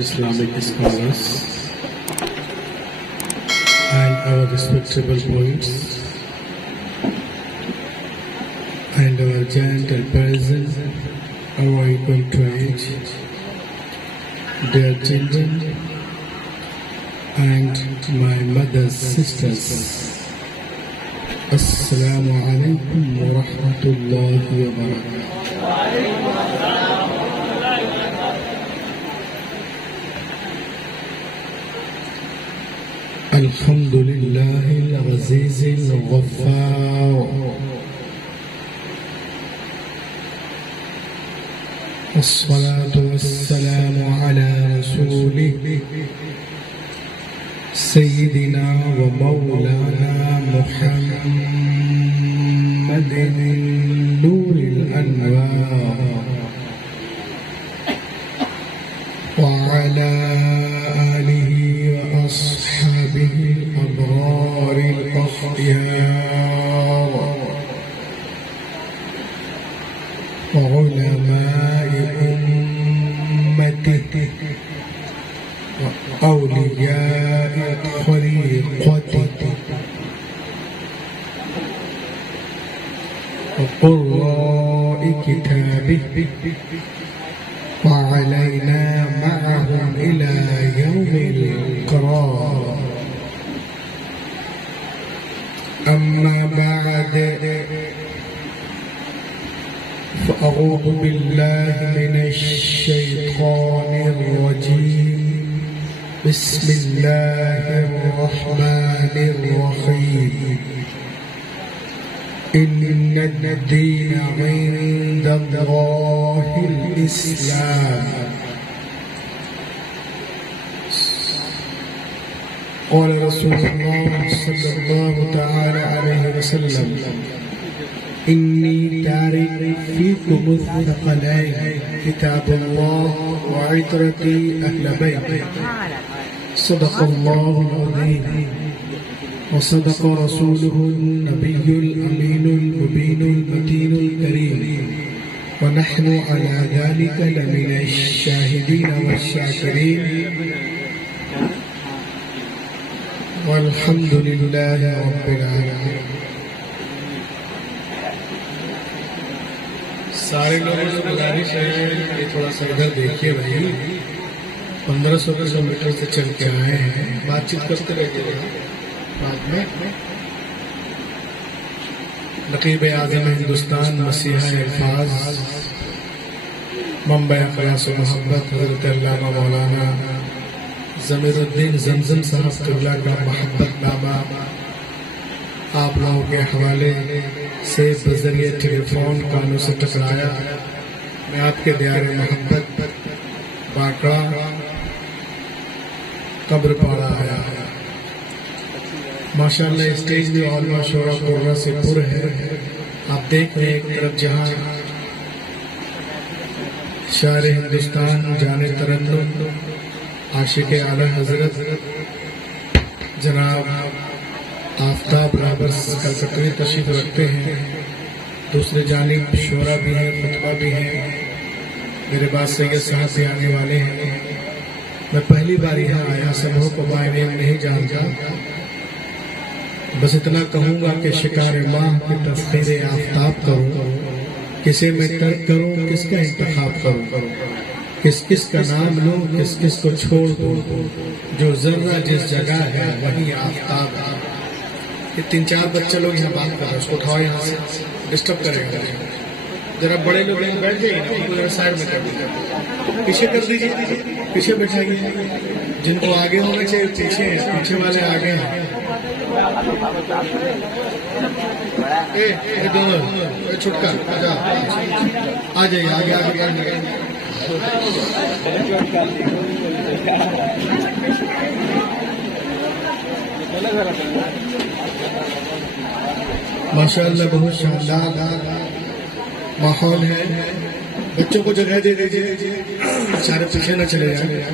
Islamic scholars and our respectable poets and our giant and present, our equal to age, their children and my mother's sisters. Assalamu alaikum wa rahmatullahi wa barakatuh. الحمد لله العزيز الغفار، والصلاة والسلام على رسوله سيدنا ومولانا محمد نور الأنوار، وعلى آله وأصحابه الأبرار الأخيار، وعلماء أمته وأولياء طريقته وقراء كتابه، وعلينا معهم إلى يوم القرار. أما بعد، فأعوذ بالله من الشيطان الرجيم. بسم الله الرحمن الرحيم. إن الدين عند الله الإسلام. قال رسول الله صلى الله تعالى عليه وسلم: إني تارك فيكم الثقلين كتاب الله وعترتي أهل بيتي. صدق الله العظيم وصدق رسوله النبي الأمين المبين المتين الكريم، ونحن على ذلك لمن الشاهدين والشاكرين، والحمد لله رب العالمين. سارے لوگوں سے گزارش ہے کہ تھوڑا سا ادھر دیکھیے بھائی، 1500 کلومیٹر سے چل کے آئے ہیں، بات چیت کرتے رہتے ہیں. بعد میں نقیب اعظم ہندوستان مسیحا الفاظ منبع اخلاص و محبت حضرت علامہ مولانا ضمیر الدین زمزم صاحب قبلہ کا محبت نامہ آپ لوگوں کے حوالے سے بذریعہ ٹیلی فون کانوں سے ٹکرایا. میں آپ کے دیار محبت باکڑا قبر پاڑا آیا. ماشاءاللہ اسٹیج بھی علماء شورا قرہ سے پر ہے. آپ دیکھ رہے ہیں ایک طرف جہاں شاعر ہندوستان جان ترنم عاشق اعلی حضرت جناب آفتاب رابرس کلکتوی تشریف رکھتے ہیں. دوسرے جانب شعرا بھی ہیں، خطبہ بھی ہیں. میرے بعد سید صاحب بھی آنے والے ہیں. میں پہلی بار یہاں آیا، سبھوں کو بائے نہیں جانتا. بس اتنا کہوں گا کہ شکار ماہ کی تفخیر آفتاب کروں، کسے میں ترک کروں، کس کا انتخاب کروں، کس کس کا نام لوں، کس کس کو چھوڑ دوں. جو ذرہ جس جگہ ہے وہی آفتاب ہے. یہ 3-4 بچے لوگ یہاں بات کر رہے ہیں، اس کو اٹھاؤ، یہاں سے ڈسٹرب کریں گے. ذرا بڑے لوگ یہاں بیٹھ جائیے نا، ان کو ذرا سائڈ میں کر دیجیے، پیچھے کر دیجیے، پیچھے بٹھائیے. جن کو آگے ہونا چاہیے پیچھے ہیں، پیچھے والے آگے ہیں. دونوں چھٹکا آ جائیے، آگے آگے آگے. ماشاء اللہ بہت شاندار ماحول ہے. بچوں کو جگہ دے دیجیے، سارے پیچھے نہ چلے جائیں.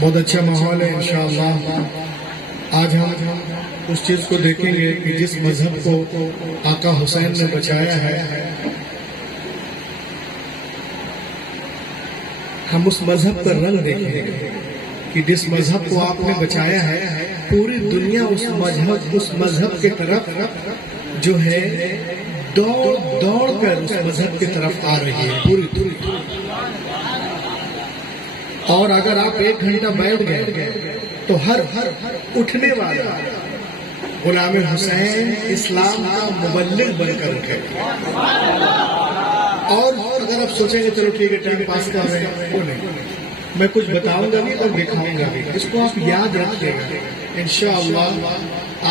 بہت اچھا ماحول ہے. انشاءاللہ آج ہم اس چیز کو دیکھیں گے کہ جس مذہب کو آقا حسین نے بچایا ہے، ہم اس مذہب کا رنگ دیکھیں گے کہ جس مذہب کو آپ نے بچایا ہے، پوری دنیا اس مذہب کی طرف جو ہے دوڑ کر اس مذہب کی طرف آ رہی ہے، پوری دنیا. اور اگر آپ 1 گھنٹہ بیٹھ گئے تو ہر اٹھنے والا غلام حسین اسلام کا مبلغ بن کر اٹھے. اور اگر آپ سوچیں گے چلو ٹھیک ہے ٹائم پاس کر رہے ہیں، وہ نہیں، میں کچھ بتاؤں گا بھی اور دکھاؤں گا بھی. اس کو آپ یاد رکھیے گا. انشاءاللہ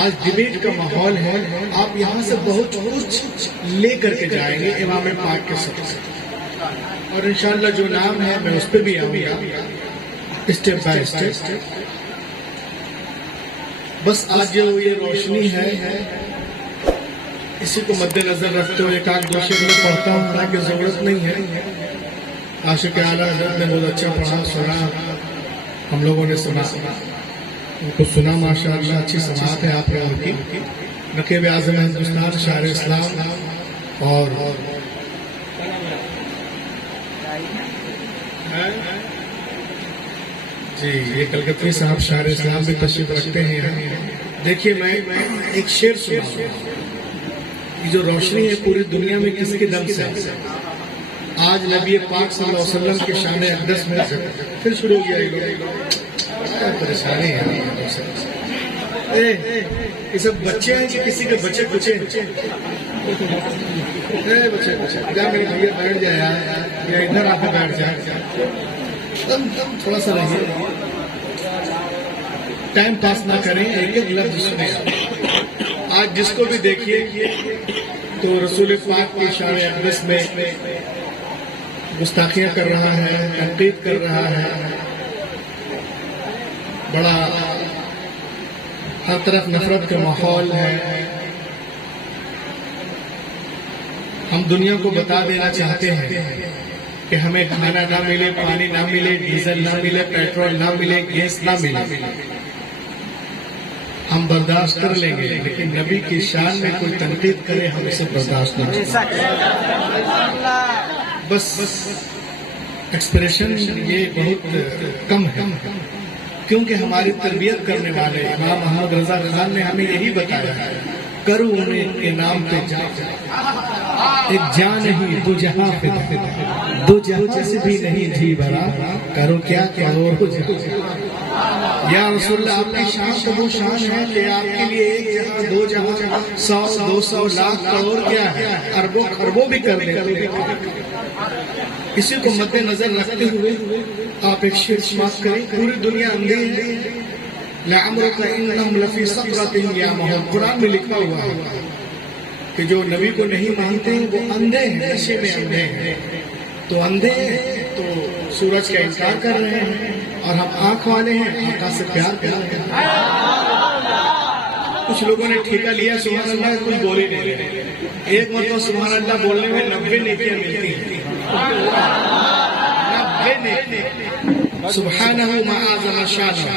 آج ڈیبیٹ کا ماحول ہے. آپ یہاں سے بہت کچھ لے کر کے جائیں گے امام پاک کے ساتھ. اور انشاءاللہ جو نام ہے میں اس پہ بھی آؤں گا اسٹیپ بائی اسٹیپ. بس آج جو یہ روشنی ہے اسی کو مد نظر رکھتے ہوئے ایک آدھ دو شعر میں پڑھتا ہوں تاکہ ضرورت نہیں ہے. عاشق اعلیٰ حضرت نے بہت اچھا پڑھا، سنا، ہم لوگوں نے سنا، ان کو سنا. ماشاءاللہ اچھی سماعت ہے آپ لوگوں کی. نقیب اعظم ہندوستان شاعر اسلام اور جی یہ کلکتوی صاحب شاعر اسلام بھی تشریف رکھتے ہیں. دیکھیے میں ایک شعر سنا. یہ جو روشنی ہے پوری دنیا میں کس کے دم سے آج نبی پاک صلی اللہ علیہ وسلم کے شان اقدس میں پھر شروع ہو گیا. کیا پریشانی ہے، یہ سب بچے ہیں کہ کسی کے بچے بچے کیا میرے بھیا بیٹھ جائے یا ادھر آ کے بیٹھ جائے. تھوڑا سا رہیے، ٹائم پاس نہ کریں، ایک ایک لفظ سنیں. آج جس کو بھی دیکھیے تو رسول پاک کی شان اقدس میں گستاخیاں کر رہا ہے، تنقید کر رہا ہے. بڑا ہر طرف نفرت کا ماحول ہے. ہم دنیا کو بتا دینا چاہتے ہیں کہ ہمیں کھانا نہ ملے، پانی نہ ملے، ڈیزل نہ ملے، پیٹرول نہ ملے، گیس نہ ملے، ہم برداشت کر لیں گے. لیکن نبی کی شان میں کوئی تنقید کرے ہم اسے برداشت نہ کریں. بس ایکسپریشن یہ بہت کم ہے، کیونکہ ہماری تربیت کرنے والے امام محمد رضا خان نے ہمیں یہی بتایا ہے، کرو انہیں کے نام پہ جا، ایک جان نہیں دو جہاں پہ دو جہاں سے بھی نہیں جی بھرا، کرو کیا اور ہو جائے. یا رسول اللہ آپ کی شان تو وہ شان ہے کہ آپ کے لیے ایک جہاں دو جہاں 100 200 لاکھ کروڑ کیا ہے، اربوں خربوں بھی کر دیتے. اسی کو مد نظر رکھتے ہوئے آپ ایک شعر سماعت کریں. پوری دنیا اندھی ہے، لعمرک انہم لفی سقرۃ یعمہون. قرآن میں لکھا ہوا ہے کہ جو نبی کو نہیں مانتے وہ اندھے ہیں، نشے میں اندھے ہیں. تو اندھے ہیں تو سورج کا انکار کر رہے ہیں، اور ہم آنکھ والے ہیں، آقا سے پیار کر رہے ہیں. کچھ لوگوں نے ٹھیکہ لیا سبحان اللہ کچھ بول ہی نہیں رہے. ایک مرتبہ سبحان اللہ بولنے میں 90 نیکیاں ملتی ہیں. 90 نیکیاں. سبحانہ ما اعظم شانہ.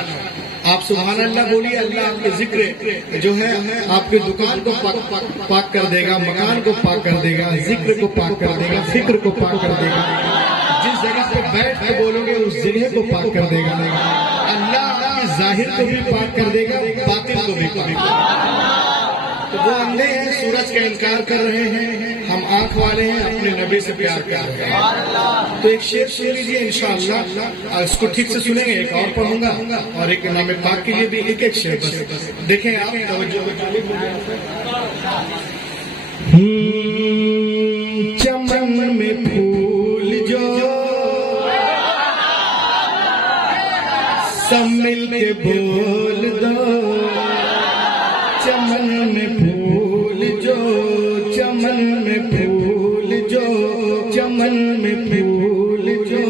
آپ سبحان اللہ بولیے, اللہ آپ کے ذکر جو ہے آپ کی دکان کو پاک کر دے گا, مکان کو پاک کر دے گا, ذکر کو پاک کر دے گا, فکر کو پاک کر دے گا. جس جگہ پہ بیٹھ کے بولو گے اس جگہ کو پاک کر دے گا. اللہ آپ کی ظاہر کو بھی پاک کر دے گا, باطن کو بھی پاک کر دے گا. تو وہ اندھے ہیں, سورج کا انکار کر رہے ہیں, ہم آنکھ والے ہیں, اپنے نبی سے پیار کر رہے ہیں. تو ایک شعر سن لیجیے انشاءاللہ, اس کو ٹھیک سے سنیں گے. ایک اور پڑھوں گا اور ایک امام پاک کے لیے بھی ایک ایک شعر بس. دیکھیں آپ توجہ. چمن میں پھول جو سب مل کے بول دو, چمن میں پھول جو, چمن میں پھول جو, چمن میں پھول جو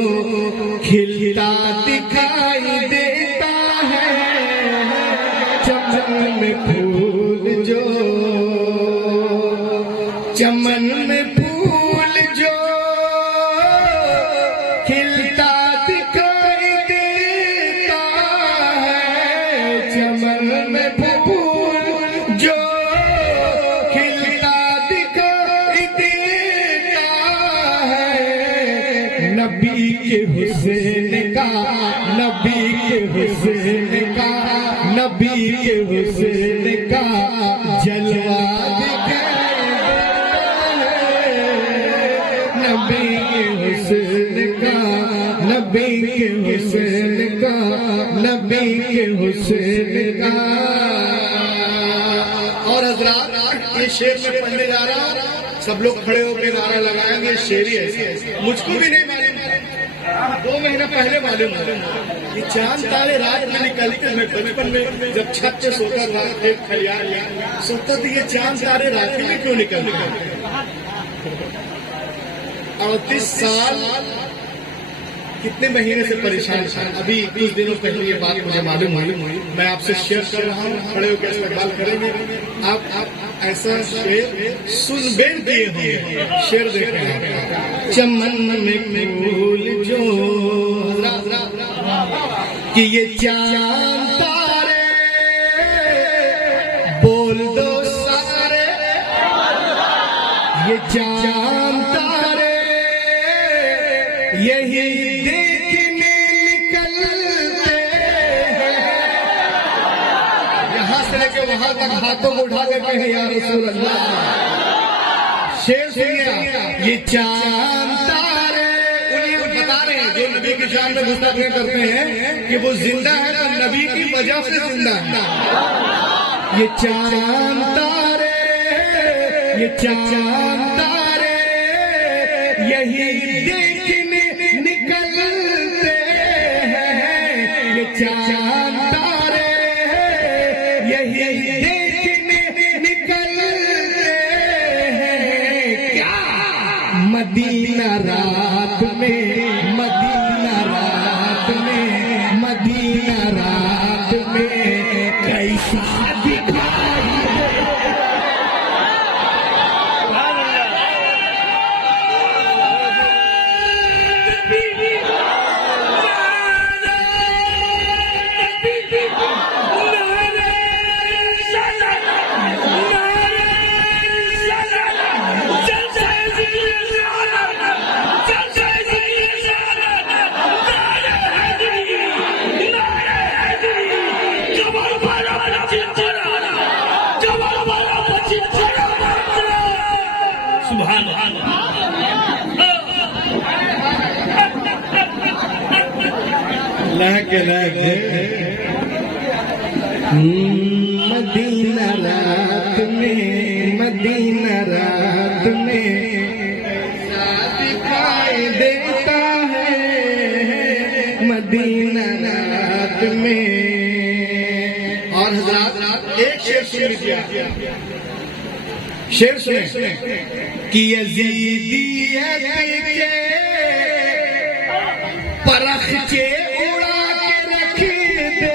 کھلتا دکھائی دیتا ہے. چمن میں پھول جو, چمن میں پھول جو کھلتا دکھائی دیتا ہے. چمن میں پھول جو کھلتا دکھائی دیتا ہے. نبی کے حسین کا, نبی کے حسین کا, نبی کے حسین کا جلوہ دکھائی دیتا ہے. نبی کے حسین کا, نبی کے حسین کا, نبی کے حسین کا. اور حضرات یہ شعر میں پڑھنے جا رہا ہوں, سب لوگ کھڑے ہو کے نعرہ لگائیں گے. شعر ہی ایسے, مجھ کو بھی نہیں معلوم, 2 مہینہ پہلے معلوم ہوا. یہ چاند تارے رات میں نکلتے, میں بچپن میں جب چھت پہ سوتا تھا, ایک کھلیان سوتا تو یہ چاند تارے رات میں کیوں نکلتے ہیں. 38 سال کتنے مہینے سے پریشان تھا. ابھی کچھ دنوں پہلے یہ بات مجھے معلوم ہوئی. میں آپ سے شیئر کر رہا ہوں, کھڑے ہو کے استقبال کریں گے. آپ ایسا شعر سن بین کیے ہوں گے. شعر دیکھیں آپ. چمن میں پھول جو کہ یہ چاند تارے بول دو سارے, یہ چاند تارے یہی دیکھنے نکلتے ہیں. یہاں سے لے کے وہاں تک ہاتھوں کو اٹھا کے کہیں یا رسول اللہ. شعر سنیے, یہ چاند تارے انہیں بتا رہے ہیں جو نبی کی شان میں گستاخی کرتے ہیں کہ وہ زندہ ہے تو نبی کی وجہ سے زندہ ہے. یہ چاند تارے, یہ چاند تارے یہی دیکھنے نکلتے ہیں. یہ چاند تارے یہی دیکھنے نکلتے ہیں. کیا مدینہ رات میں, مدینہ رات میں, مدینہ رات میں کیسا دکھائی مدینہ رات میں, مدینہ رات میں دکھائی دیتا ہے. مدینہ رات میں. اور حضرات ایک شعر سن لیجیے, شعر سنیں کہ یزیدیت کے پرخچے اڑا کے رکھ دے,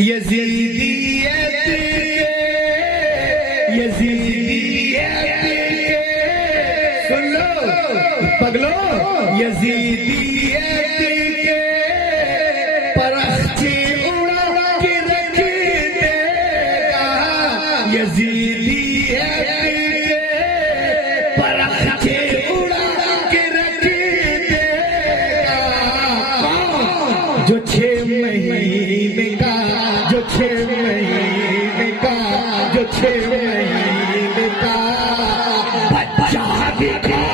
یزیدیت سن لو پگلو یزیدیت کے پرچے اڑا کے رکھ دے گا یزیدیت کے پرچے اڑا کے رکھ دے گا جو 6 مہینے کا جو 6 مہینے کا جو 6 مہینے کا بچہ دکھائی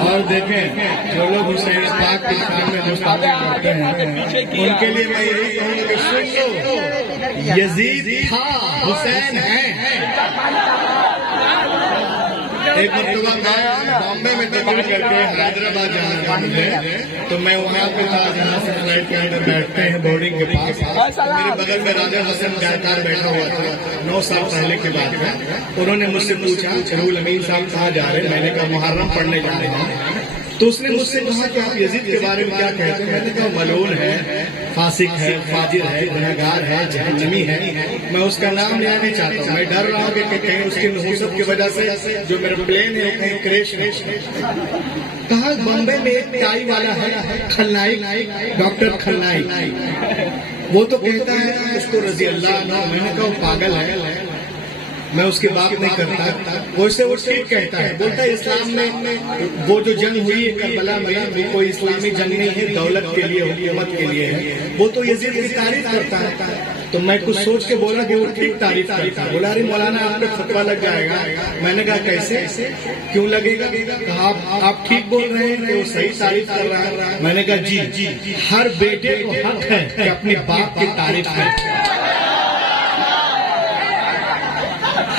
اور دیکھیں جو لوگ حسین پاک کے سامنے مستقبل کرتے ہیں ان کے لیے میں یہی کہوں گا کہ سن لو یزید تھا حسین ہے. ایک مرتبہ میں بامبے میں تقریر کر کے حیدرآباد جانا تھا مجھے تو میں وہاں پہ تھا جہاں سے فلائٹ کے اندر بیٹھتے ہیں بورڈنگ کے پاس. میرے بغل میں راجہ حسن گائیکار بیٹھا ہوا تھا 9 سال پہلے کی بات ہے. انہوں نے مجھ سے پوچھا روح الامین صاحب کہاں جا رہے ہیں؟ میں نے کہا محرم پڑھنے جا رہے ہیں. تو اس نے مجھ سے کہا کہ آپ یزید کے بارے میں کیا کہتے ہیں؟ میں نے کہا ملعون ہے، فاسق ہے، فاجر ہے، گنہگار ہے، جہنمی ہے. میں اس کا نام لینا نہیں چاہتا ہوں. میں ڈر رہا ہوں کہ کہیں اس کی نحوست کی وجہ سے جو میرا پلین ہے کہیں کریش نہ ہو. کہا بمبے میں ایک ٹائی والا ہے کھلنائک، ڈاکٹر کھلنائک، وہ تو کہتا ہے اس کو رضی اللہ عنہ. میں نے کہا وہ پاگل ہے، میں اس کی بات نہیں کرتا. وہ ٹھیک کہتا ہے، بولتا ہے اسلام میں وہ جو جنگ ہوئی ہے کربلا میں وہ کوئی اسلامی جنگ نہیں ہے، دولت کے لیے، حکومت کے لیے ہے. وہ تو یزید کی تعریف کرتا ہے. تو میں کچھ سوچ کے بولا کہ وہ ٹھیک تعریف کرتا ہے. بولا ارے مولانا آپ پہ فتویٰ لگ جائے گا. میں نے کہا کیسے، کیوں لگے گا؟ کہا آپ ٹھیک بول رہے ہیں کہ وہ صحیح تعریف کر رہا ہے. میں نے کہا جی ہر بیٹے کو حق ہے کہ اپنے باپ کی تعریف کرے.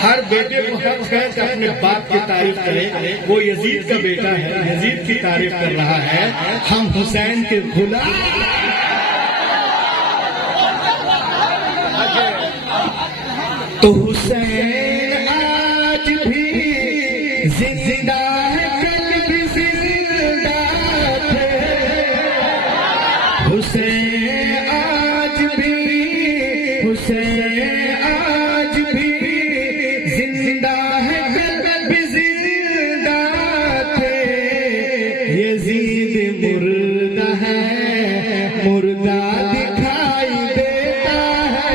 ہر بیٹے کو حق ہے کہ اپنے باپ کی تعریف کرے. وہ یزید کا بیٹا ہے، یزید کی تعریف کر رہا ہے. ہم حسین کے غلام. تو حسین آج بھی زندہ ہے، کل بھی زندہ تھے. حسین آج بھی، حسین آج بھی زندہ ہے، کل بھی زندہ تھے. یزید مردہ ہے، مردہ دکھائی دیتا ہے.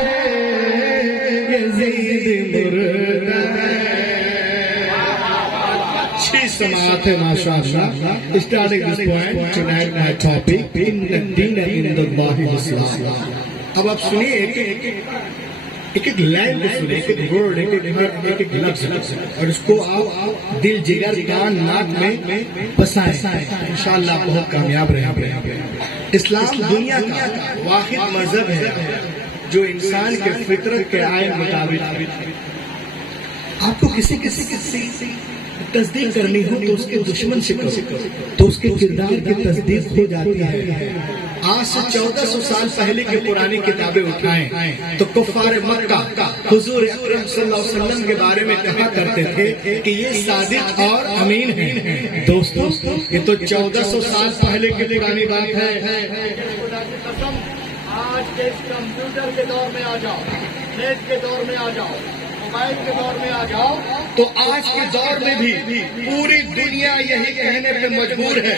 یزید مردہ ہے. اچھی سماعت ہے ماشاءاللہ. Starting this point, tonight my topic, in the deen and in the Allah Islam. اب آپ سنیے ایک ایک لائن کو سنیں، ایک ایک ورڈ، ایک ایک لفظ، اور اس کو آپ دل جگر کان ناک میں بسائیں. انشاءاللہ آپ بہت کامیاب رہیں. اسلام دنیا کا واحد مذہب ہے جو انسان کے فطرت کے آئین مطابق. آپ کو کسی تصدیق کرنی ہو تو اس کے دشمن سے کرو تو اس کے کردار کی تصدیق ہو جاتی ہے. آج سے 1400 سال پہلے کی پرانی کتابیں اٹھائیں تو کفار مکہ حضور اکرم صلی اللہ علیہ وسلم کے بارے میں کہا کرتے تھے کہ یہ صادق اور امین ہیں. دوستو یہ تو 1400 سال پہلے کی پرانی بات ہے. آج کے اس کمپیوٹر کے دور میں آ جاؤ، نیٹ کے دور میں آ جاؤ، موبائل کے دور میں آ جاؤ تو آج کے دور میں بھی پوری دنیا یہی کہنے پہ مجبور ہے.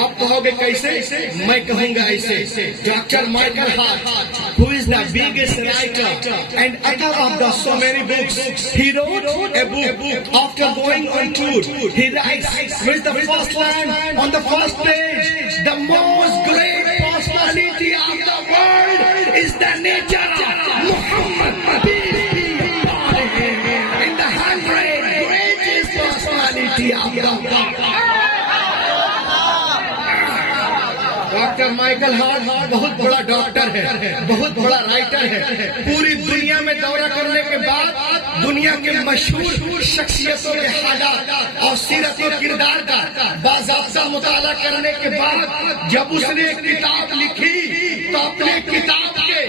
آپ کہو گے کیسے؟ میں کہوں گا ایسے. Doctor Michael Hart who is the biggest writer and author of the so many books, he wrote a book after going on tour. He writes with the first line on the first page, the most great personality of the world is the nature of Muhammad. In the 100 greatest personality of the world. Doctor Michael Hart بہت بڑا doctor ہے، بہت بڑا writer ہے، پوری دنیا میں دورہ کرنے کے بعد دنیا کے مشہور شخصیتوں کے حالات اور سیرت و کردار کا باضابطہ مطالعہ کرنے کے بعد جب اس نے ایک کتاب لکھی تو اپنے کتاب کے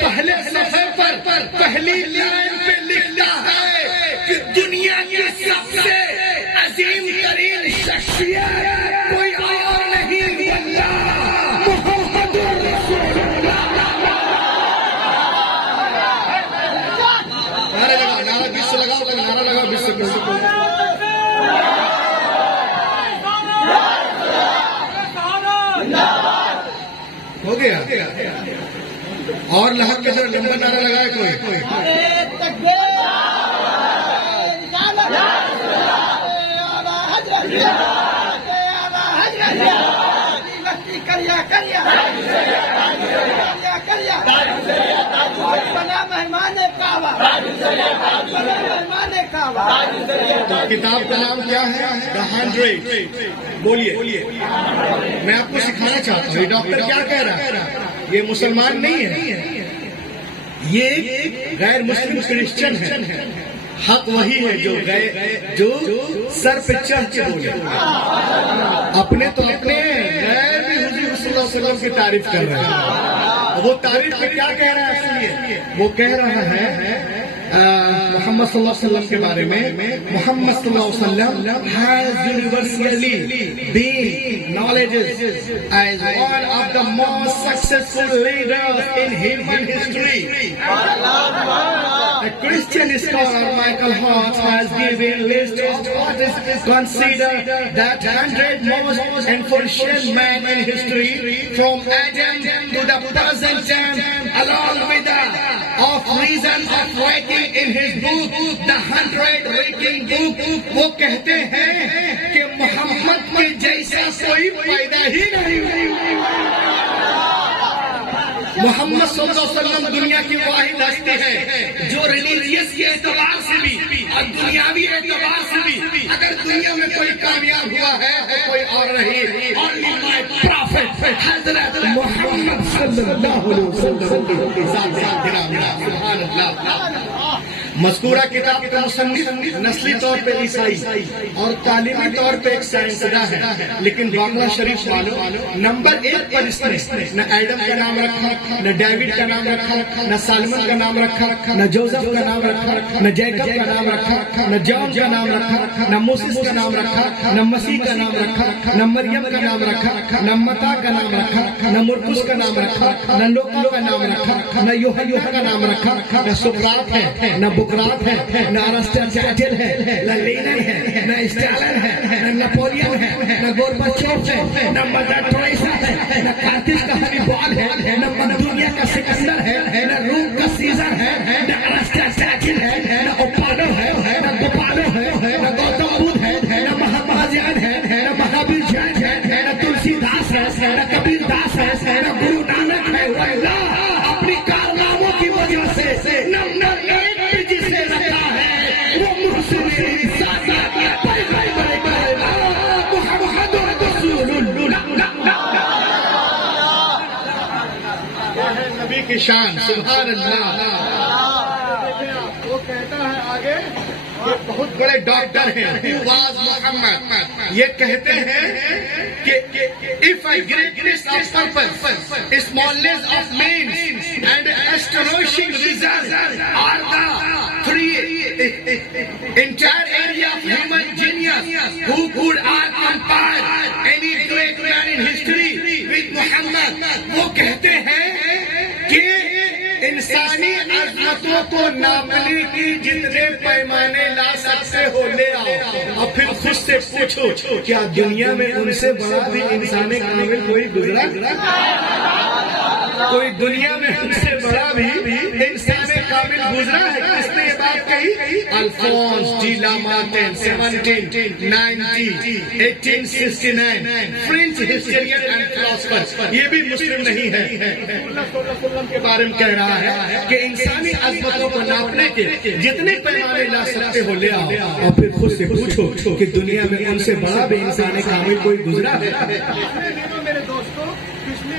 پہلے صفحے پر پہلی لائن پہ لکھتا ہے کہ دنیا کی سب سے عظیم ترین شخصیت کوئی اور نہیں اللہ محمد رسول اللہ۔ نعرہ بیس سے لگاؤ، نعرہ لگاؤ بیس سے۔ ہو گیا اور لہر کے ذرا لمبا نعرہ لگائے کوئی۔ کتاب کا نام کیا ہے؟ دا 100۔ بولیے، میں آپ کو سکھانا چاہتا ہوں یہ ڈاکٹر کیا کہہ رہا ہے۔ یہ مسلمان نہیں ہے، یہ غیر مسلم کرسچن ہے۔ حق وہی ہے جو سر پہ چڑھ کے بولے، اپنے تو اپنے غیر بھی حضور صلی اللہ علیہ وسلم کی تعریف کر رہے ہیں۔ وہ تعریف میں کیا کہہ رہا ہے؟ سنیے، وہ کہہ رہا ہے محمد صلی اللہ علیہ وسلم کے بارے میں، محمد صلی اللہ علیہ وسلم has universally been acknowledged as one of the most successful leaders in human history. A Christian scholar Michael Hart has given a list of what is considered that 100 most influential men in history from Adam to the present time, along with the of reason of writing in his book the 100 ranking book. وہ کہتے ہیں کہ محمد کے جیسا کوئی پیدا ہی نہیں۔ محمد صلی اللہ علیہ وسلم دنیا کی واحد ہستی ہے جو ریلیجیس کے اعتبار سے بھی اور دنیاوی اعتبار سے بھی اگر دنیا میں کوئی کامیاب ہوا ہے تو کوئی اور نہیں، only my prophet حضرت محمد صلی اللہ علیہ وسلم۔ سبحان اللہ۔ مذکورہ کتاب کا مصنف نسلی طور پہ عیسائی اور تعلیمی طور پہ ایک سائنسداں ہے، لیکن باقلا شریف والوں نمبر 1 پر اس نے نہ ایڈم کا نام رکھا، نہ ڈیوڈ کا نام رکھا، نہ سالمن کا نام رکھا، نہ جوزف کا نام رکھا، نہ جیکب کا نام رکھا، نہ جان کا نام رکھا، نہ موسیس کا نام رکھا، نہ مسیح کا نام رکھا، نہ مریم کا نام رکھا، نہ متا کا نام رکھا، نہ مرقس کا نام رکھا، نہ لوقا کا نام رکھا، نہ یوحنا کا نام رکھا، نہ سقراط ہے، نہ بقراط ہے، نہ ارسطاٹل ہے، نہ لینن ہے، نہ اسٹالن ہے، نہ نپولین ہے، نہ گورباچوف ہے، نہ مدر ٹریسا ہے، نہ کارتیج کا ہنیبال ہے، نہ مقدونیہ کا سکندر ہے، نہ روم کا سیزر ہے، نہ ارسطاٹل ہے، نہ اوپالو ہے، نہ گوپالو ہے، نہ گوتم بدھ ہے، نہ مہامہاجان ہے، نہ مہابیر جین ہے، نہ تلسی داس ہے، نہ کبیر داس ہے، نہ گرو نانک ہے۔ اللہ اپنی کارناموں کی وجہ سے نمبر 1 پہ جسے رکھا ہے وہ محسن محمد رسول اللہ، نبی کی شان۔ سبحان اللہ۔ وہ کہتا ہے آگے یہ بہت بڑے ڈاکٹر ہیں who was محمد، یہ کہتے ہیں کہ if a greatness of purpose, smallness of means and astonishing results are the three entire area of human genius, who could compare any great man in history with Muhammad. وہ کہتے ہیں کہ انسانی عظمتوں کو ناپنے کی جتنے پیمانے لا سکتے ہو لے آؤ اور پھر خود سے پوچھو کیا دنیا میں ان سے بڑا بھی انسان کامل کوئی گزرا؟ کوئی دنیا میں ان سے بڑا بھی انسان کامل گزرا ہے؟ کس نے یہ بات کہی؟ Alphonse de Lamartine 1790 1869 French historian and philosopher. یہ بھی مسلم نہیں ہے، اللہ صلی اللہ علیہ وسلم کے بارے میں کہہ رہا ہے کہ انسانی عظمتوں کو ناپنے کے جتنے پیمانے لا سکتے ہو لے آؤ اور پھر خود سے پوچھو کہ دنیا میں ان سے بڑا بھی انسان کامل کوئی گزرا ہے؟ میرے دوستوں پچھلے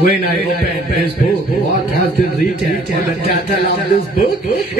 When I opened this book, what has been written on the title of this book?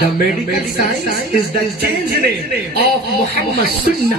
The medical science is the change name of Muhammad Sunnah।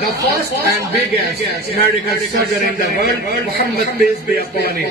The first and biggest medical surgeon in the world, Muhammad peace be upon him।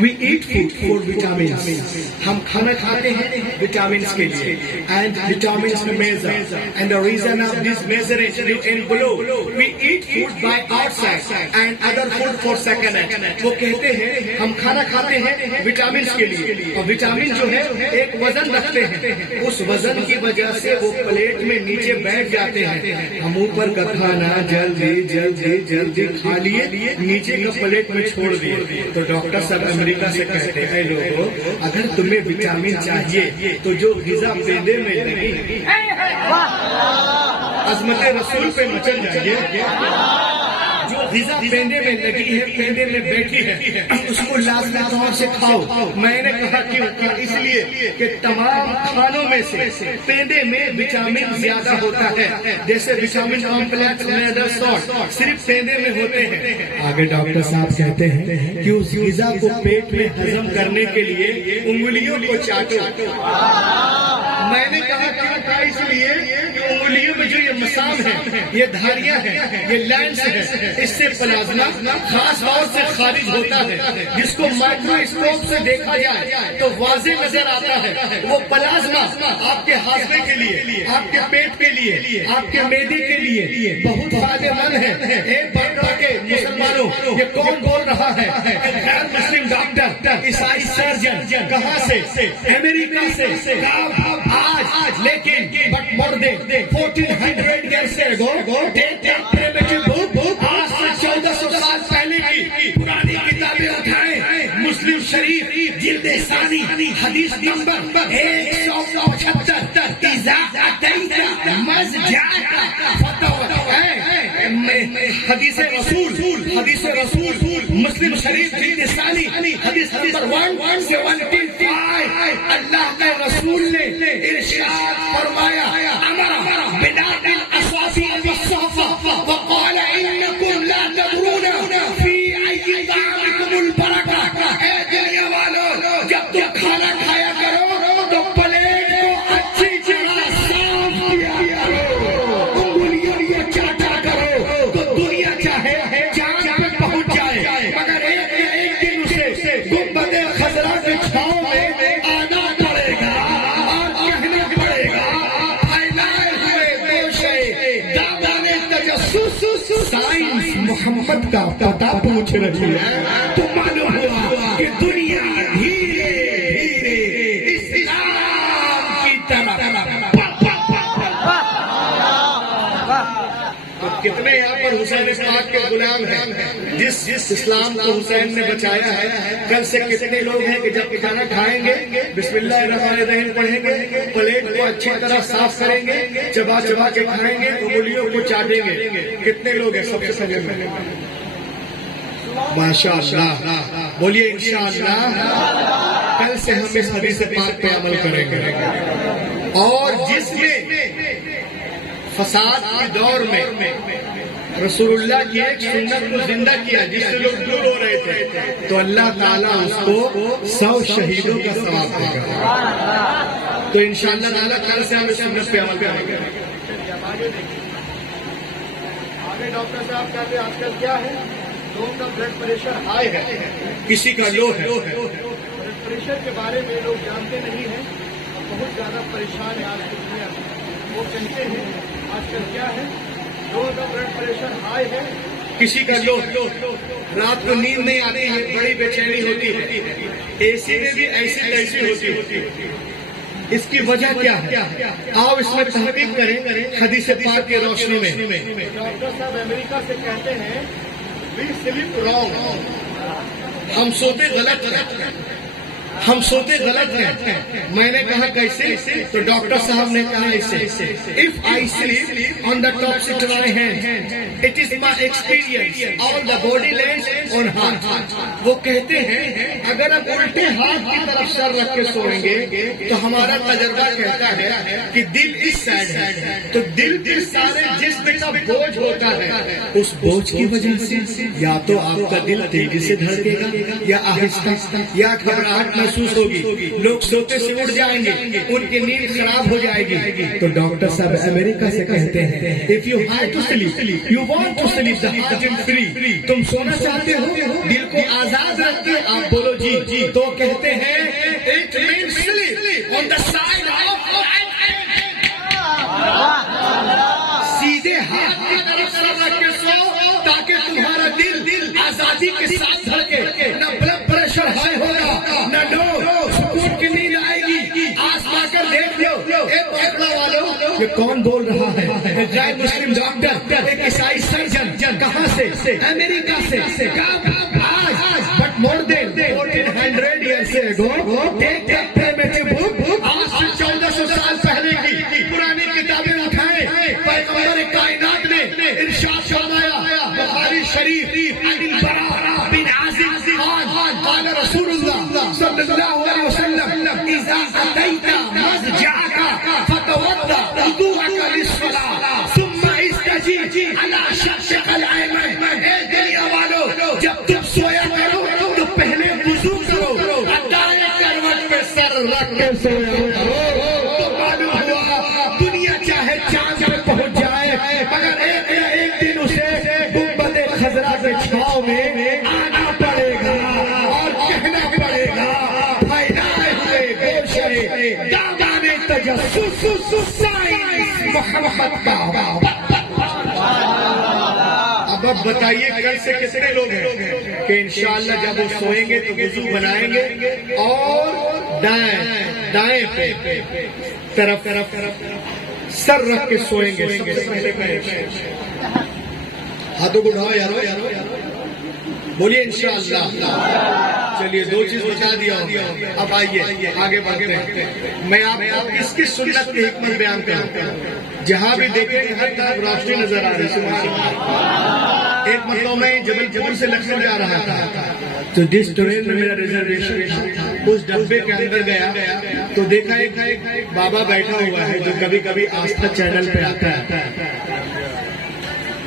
we eat food for vitamins. ہم کھانا کھاتے ہیں vitamins کے لیے. And vitamins we measure. And the reason of this measuring in below, we eat food by outside and other food for second hand. وہ کہتے ہیں ہم کھانا کھاتے ہیں vitamins کے لیے. اور vitamin جو ہے ایک وزن رکھتے ہیں. اس وزن کی وجہ سے وہ پلیٹ میں نیچے بیٹھ جاتے ہیں. ہم اوپر کا کھانا جلدی جلدی جلدی کھا لیے, نیچے کا پلیٹ میں چھوڑ دیے. تو ڈاکٹر صاحب امریکہ سے کہتے ہیں لوگوں اگر تمہیں وٹامن چاہیے تو جو غذا پیندے میں لگی عظمت رسول پہ مچل جائیے. جو غذا پیندے میں لگی ہے, پیندے میں بیٹھی ہے, اس کو لازمی طور سے کھاؤ. میں نے کہا کیوں؟ اس لیے کہ تمام کھانوں میں سے پیندے میں وٹامن زیادہ ہوتا ہے. جیسے وٹامن کمپلیکس صرف پیندے میں ہوتے ہیں. آگے ڈاکٹر صاحب کہتے ہیں کہ اس غذا کو پیٹ میں ہضم کرنے کے لیے انگلیوں کو چاٹو. میں نے کہا اس لیے کہ انگلیوں میں جو یہ مسام ہے, یہ دھاریاں ہیں, یہ لینڈس ہیں, اس سے پلازما خاص طور سے خارج ہوتا ہے, جس کو مائکروسکوپ سے دیکھا جائے تو واضح نظر آتا ہے. وہ پلازما آپ کے ہاضمے کے لیے, آپ کے پیٹ کے لیے, آپ کے معدے کے لیے بہت فائدہ مند ہے. ایک بات کہ مسلمانوں یہ کون بول رہا ہے؟ غیر مسلم ڈاکٹر, عیسائی سرجن, کہاں سے؟ امریکہ سے. آج لیکن but more than 1400 years ago آج سے 1400 سال پہلے کی پرانی کتابیں اٹھائیں. مسلم شریف جلد ثانی حدیث نمبر 175 اذا اتیت مسجد حدیث رسول مسلم شریف جلد ثانی حدیث نمبر 175. اللہ کے رسول نے ارشاد فرمایا امر بدار الاسوافی والصحفہ وقال انکم لا تدرون فی ای طعامکم البرکہ. اے دنیا والوں, جب تم کھانا کھایا کرو تو پلیٹ کو اچھی طرح صاف کیا کرو, انگلیاں چاٹا کرو تو دنیا چاہے چاند پہ پہنچ جائے, مگر ایک دن اسے گنبد خضرا کے چھاؤں میں آنا پڑے گا اور کہنا پڑے گا پھیلائے ہوئے گوشے دامن تجسس سائنس محمد کا پتہ پوچھ رہی ہے. تو معلوم ہوا کہ دنیا دھیرے دھیرے اسلام کی طرف. کتنے یہاں پر حسین پاک کے غلام ہیں جس اسلام کو حسین نے بچایا ہے. کل سے کتنے لوگ ہیں کہ جب کھانا کھائیں گے بسم اللہ الرحمن الرحیم پڑھیں گے, پلیٹ کو اچھی طرح صاف کریں گے, چبا چبا کے کھائیں گے, انگلیوں کو چاٹیں گے. کتنے لوگ ہیں سب سے پہلے ماشاء اللہ بولیے انشاءاللہ. کل سے ہم اس حدیث پاک پہ عمل کریں گے. اور جس میں فساد کے دور میں رسول اللہ کی ایک سنت کو زندہ کیا جس سے لوگ دور ہو رہے تھے, تو اللہ تعالیٰ اس کو 100 شہیدوں کا ثواب دے گا. تو انشاءاللہ تعالیٰ کل سے ہم اس سنت پہ عمل کریں گے. آگے ڈاکٹر صاحب کہتے ہیں آج کل کیا ہے, لوگوں کا بلڈ پریشر ہائی ہے, کسی کا لو ہے. بلڈ پریشر کے بارے میں لوگ جانتے نہیں ہیں, بہت زیادہ پریشان ہے آج کی دنیا میں. وہ کہتے ہیں آج کل کیا ہے, لوگوں کا بلڈ پریشر ہائی ہے, کسی کا لو, رات کو نیند نہیں آتی ہے, بڑی بے چینی ہوتی ہے, اے سی میں بھی ایسی تیسی ہوتی ہے. اس کی وجہ کیا ہے؟ آؤ اس میں تحقیق کریں حدیث پاک کی روشنی میں. ڈاکٹر صاحب امریکہ سے کہتے ہیں we sleep wrong, ہم سوتے غلط ہیں. میں نے کہا کیسے؟ تو ڈاکٹر صاحب نے کہا ایسے, if I sleep on the top sit my hand, it is my experience, all the body lands on heart. وہ کہتے ہیں اگر ہم الٹے ہاتھ کی طرف سر رکھ کے سوئیں گے تو ہمارا تجربہ کہتا ہے کہ دل اس سائڈ ہے, تو دل کے سارے جسم کا بوجھ ہوتا ہے. اس بوجھ کی وجہ سے یا تو آپ کا دل تیزی سے دھڑکے گا یا آہستہ, یا گھبراہٹ محسوس ہوگی، لوگ سوتے سے اٹھ جائیں گے، ان کی نیند خراب ہو جائے گی. تو ڈاکٹر صاحب امریکہ سے کہتے ہیں if you have to sleep, you want to sleep, the heart is free. تم سونا چاہتے ہو، دل کو آزاد رکھ کے آپ بولو جی. تو کہتے ہیں it means sleep on the side of سیدھے ہاتھ کی طرف سر رکھ کے سو تاکہ تمہارا دل آزادی کے ساتھ دھڑکے. نہ بلڈ پریشر ہائی ہوگا، نہ سکون کی نیند آئے گی. آسما کر دیکھ لو اے پکڑا والو، یہ کون بول رہا ہے؟ غیر مسلم ڈاکٹر، ایک عیسائی سرجن. کہاں سے؟ امریکہ سے. آج but more than 1400 years ago take that primitive book، آج سے 1400 سال پہلے کی پرانی کتابیں اٹھائیں. پیغمبر کائنات نے ارشاد فرمایا بخاری شریف عن البراء بن عازب قال رسول اللہ صلی اللہ علیہ وسلم اذا اتيت مضجعك فتوضا وضوءك للصلاة ثم استجب على شقك الايمن. اے دنیا والو، جب تم سویا کرو تو پہلے وضو کرو، دائیں کروٹ پہ سر رکھ کے سویا کرو. تو معلوم ہوا دنیا چاہے چاند پہ پہنچ جائے مگر ایک دن اسے گنبد خضرا کے چھاؤں میں آنا پڑے گا اور کہنا پڑے گا پھیلائے ہوئے گوشے دامن تجسس سائنس محمد کا. اب بتائیے گھر سے کتنے لوگ ہیں کہ انشاءاللہ جب وہ سوئیں گے تو وضو بنائیں گے اور دائیں پہ طرف سر رکھ کے سوئیں گے. ہاتھوں کو اٹھاؤ یارو، بولیے انشاءاللہ. چلیے 2 چیز بتا دیا. اب آئیے آگے بڑھتے ہیں. میں آپ کو اس کی سنت کی حکمت بیان کرتا ہوں. جہاں بھی دیکھیں ہر طرف روشنی نظر آ رہی ہے. ایک مرتبہ میں جبل پور سے لکھنؤ جا رہا تھا تو جس ٹرین میں میرا ریزرویشن تھا اس ڈبے کے اندر گیا تو دیکھا ایک بابا بیٹھا ہوا ہے جو کبھی کبھی آستھا چینل پہ آتا ہے.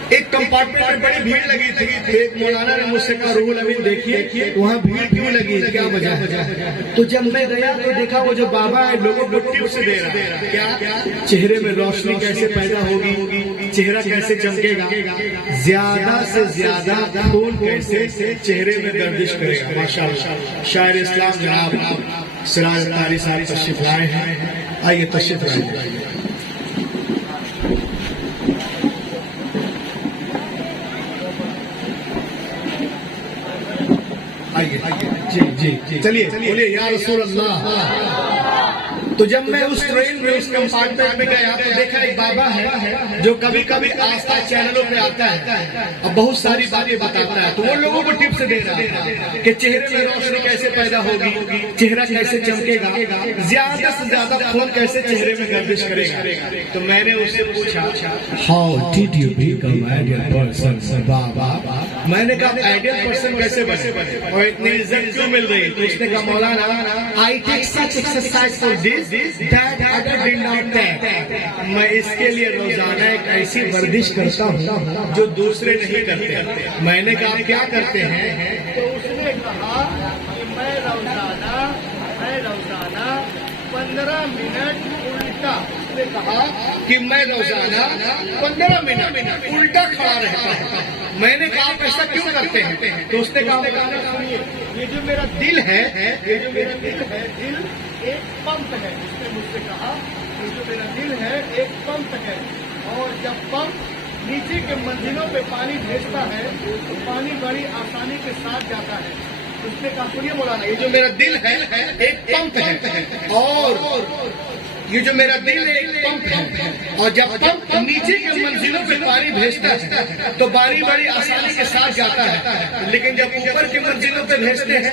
ایک کمپارٹمنٹ میں بڑی بھیڑ لگی تھی. ایک مولانا نے مجھ سے کہا روح الامین دیکھیے وہاں بھیڑ کیوں لگی ہے، کیا وجہ ہے؟ تو جب میں گیا تو دیکھا وہ جو بابا ہے لوگوں کو ٹپ سے دے رہا ہے. کیا چہرے میں روشنی کیسے پیدا ہوگی، چہرہ کیسے چمکے گا، زیادہ سے زیادہ خون کیسے چہرے میں گردش کرے گا. ماشاءاللہ شاعر اسلام جناب سراج الطاری صاحب تشریف لائے ہیں. آئیے تشریف لائیے. جی چلیے بولیے یا رسول اللہ. تو جب میں اس ٹرین میں اس کمپارٹمنٹ میں گیا تو دیکھا ایک بابا ہے جو کبھی کبھی آستھا چینلوں پہ آتا ہے اور بہت ساری باتیں بتاتا ہے. تو وہ لوگوں کو ٹپس دے رہا ہے کہ چہرے میں روشنی کیسے پیدا ہوگی، چہرہ کیسے چمکے گا، زیادہ سے زیادہ خون کیسے چہرے میں گردش کرے گا. تو میں نے اس سے پوچھا how did you become ideal person بابا. میں نے کہا آئیڈیل پرسن کیسے بنے اور اتنی عزت کیوں مل رہی؟ تو اس نے کہا مولانا I take such exercise for this that other did not take. میں اس کے لیے روزانہ ایک ایسی ورزش کرتا ہوں جو دوسرے نہیں کرتے. میں نے کہا کیا کرتے ہیں؟ تو اس نے کہا کہ میں روزانہ 15 منٹ الٹا. اس نے کہا کہ میں روزانہ 15 منٹ الٹا کھڑا رہتا ہوں. میں نے کہا آپ ایسا کیوں کرتے ہیں؟ تو اس نے کہا یہ جو میرا دل ہے دل ایک پمپ ہے. اس نے مجھ سے کہا کہ جو میرا دل ہے ایک پمپ ہے اور جب پمپ نیچے کے منزلوں پہ پانی بھیجتا ہے تو پانی بڑی آسانی کے ساتھ جاتا ہے. اس نے کہا سنیے مولانا یہ جو میرا دل ہے ایک پمپ ہے اور یہ جو میرا دل ہے ایک پمپ ہے اور جب پمپ نیچے کے منزلوں پہ پانی بھیجتا ہے تو پانی بڑی آسانی کے ساتھ جاتا ہے. لیکن جب اوپر کے منزلوں پہ بھیجتے ہیں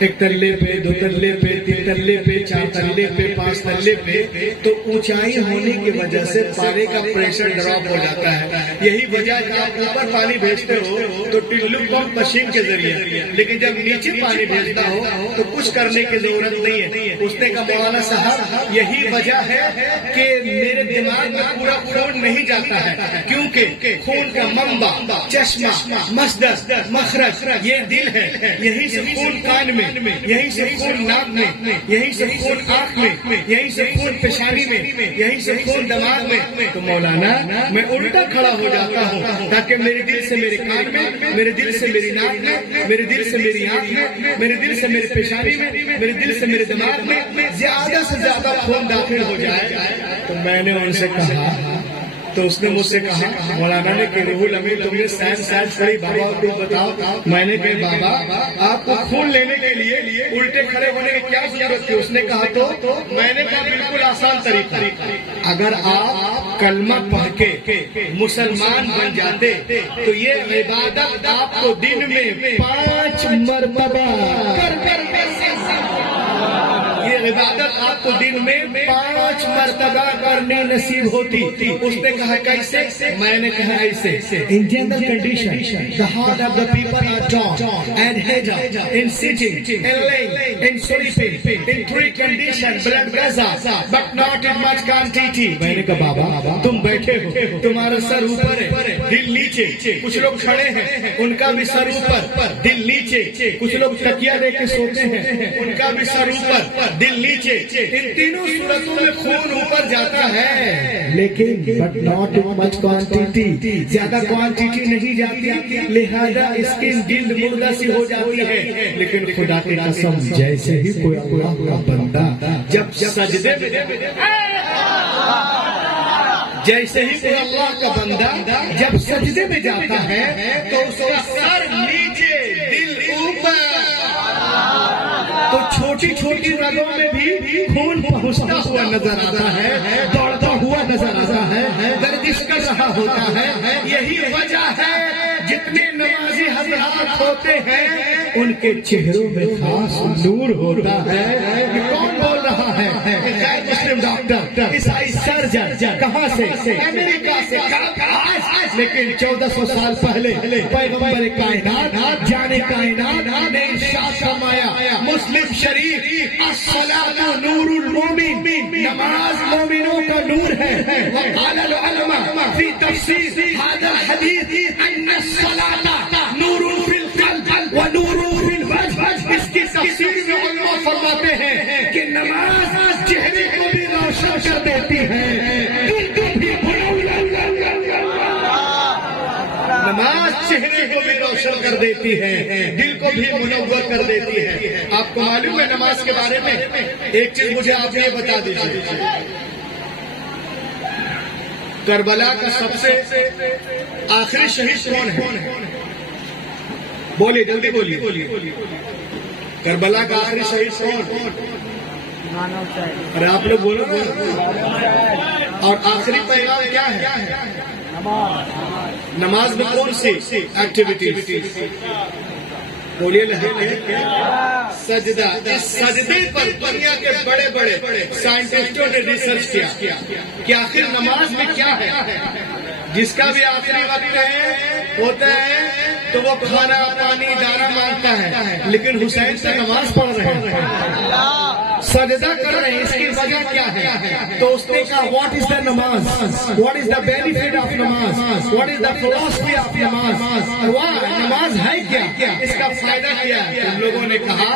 ایک تلے پہ، 2 تلے پہ، 3 تلے پہ، 4 تلے پہ، 5 تلے پہ، تو اونچائی ہونے کی وجہ سے پانی کا پریشر ڈراپ ہو جاتا ہے. یہی وجہ ہے کہ آپ اوپر پانی بھیجتے ہو تو ٹلو پمپ مشین کے ذریعے، لیکن جب نیچے پانی بھیجتا ہو تو کچھ کرنے کی ضرورت نہیں ہے. اس نے کہا مولانا صاحب یہی وجہ وجہ ہے کہ میرے دماغ میں پورا خون نہیں جاتا ہے، کیونکہ خون کا منبع، چشمہ، مصدر، مخرج یہ دل ہے، یہیں سے خون کان میں، یہیں سے خون ناک میں، یہیں سے خون آنکھ میں، یہیں سے خون پیشانی میں، یہیں سے خون دماغ میں. تو مولانا میں الٹا کھڑا ہو جاتا ہوں تاکہ میرے دل سے میرے کان میں، میرے دل سے میری ناک میں، میرے دل سے میری آنکھ میں، میرے دل سے میرے پیشانی میں، میرے دل سے میرے دماغ میں زیادہ سے زیادہ خون داخل ہو جائے. تو میں نے ان سے کہا، تو اس نے مجھ سے کہا، مولانا نے کہ روح الامین تم نے سائنس پڑھی بابا تو بتاؤ. میں نے کہا بابا آپ کو خون لینے کے لیے الٹے کھڑے ہونے کی کیا ضرورت تھی؟ اس نے کہا تو میں نے کہا بالکل آسان طریقہ، اگر آپ کلمہ پڑھ کے مسلمان بن جاتے تو یہ عبادت آپ کو دن میں 5 مرتبہ یہ عبادت آپ کو دن میں 5 مرتبہ کرنی نصیب ہوتی. اس نے کہا کیسے؟ میں نے کہا ایسے. In general condition, the heart of the people are down and head in sitting, in laying, in sleeping, in 3 conditions, blood pressure, but not in much quantity. میں نے کہا بابا تم بیٹھے ہو، تمہارا سر اوپر ہے، دل نیچے. کچھ لوگ کھڑے ہیں، ان کا بھی سر اوپر، دل نیچے. کچھ لوگ تکیہ دے کے سوتے ہیں، ان کا بھی سر اوپر، دل نیچے. ان تینوں صورتوں میں خون اوپر جاتا ہے، لیکن but not in much quantity, زیادہ کوانٹٹی نہیں جاتی، لہذا اسکن جلد مردہ سی ہو جاتی ہے. لیکن خدا کی قسم جیسے ہی کوئی اللہ کا بندہ جب سجدے میں، جیسے ہی کوئی اللہ کا بندہ جب سجدے میں جاتا ہے تو اس کا سر نیچے دل اوپر، تو چھوٹی چھوٹی رگوں میں بھی خون پہنچتا ہوا نظر آتا ہے، دوڑتا ہوا نظر آتا ہے، گردش کر رہا ہوتا ہے. یہی وجہ ہے جتنے نمازی حضرات ہوتے ہیں ان کے چہروں میں خاص نور ہوتا ہے. کون بول رہا ہے؟ مسلم ڈاکٹر، عیسائی سرجن، کہاں سے؟ امریکہ سے. لیکن 1400 سال پہلے پیغمبر کائنات، جانے کائنات نے ارشاد فرمایا مسلم شریف، الصلاۃ نور المومن، نماز مومنوں کا نور ہے. وقال العلماء فی تفسیر هذا الحدیث ان الصلاۃ نور فی القلب ونور فی الوجه. اس کی تفسیر میں علماء فرماتے ہیں کہ نماز چہرے کو بھی روشن کر دیتی ہے، دل کو بھی نماز چہرے کو بھی روشن کر دیتی ہے، دل کو بھی منور کر دیتی ہے. آپ کو معلوم ہے نماز کے بارے میں ایک چیز مجھے آپ یہ بتا دیجیے، کربلا کا سب سے آخری شہید کون ہے؟ بولیے جلدی بولیے. کربلا کا آخری شہید کون؟ ارے آپ لوگ بولو. اور آخری پیغام کیا ہے؟ نماز میں کون سی ایکٹیویٹیز؟ بولیے سجدہ. اس سجدے پر دنیا کے بڑے بڑے سائنٹسٹوں نے ریسرچ کیا کہ آخر نماز میں کیا ہے. جس کا بھی آخری وقت ہوتا ہے تو وہ کھانا پانی دانا مانگتا ہے، لیکن حسین سے نماز پڑھ رہے ہیں، سجدہ کر رہے ہیں. اس کی وجہ کیا ہے؟ تو اس نے کہا واٹ از دا نماز، what is the benefit of نماز، واٹ از دا فلسفی آف نماز، نماز ہے کیا، اس کا فائدہ کیا ہے؟ ان لوگوں نے کہا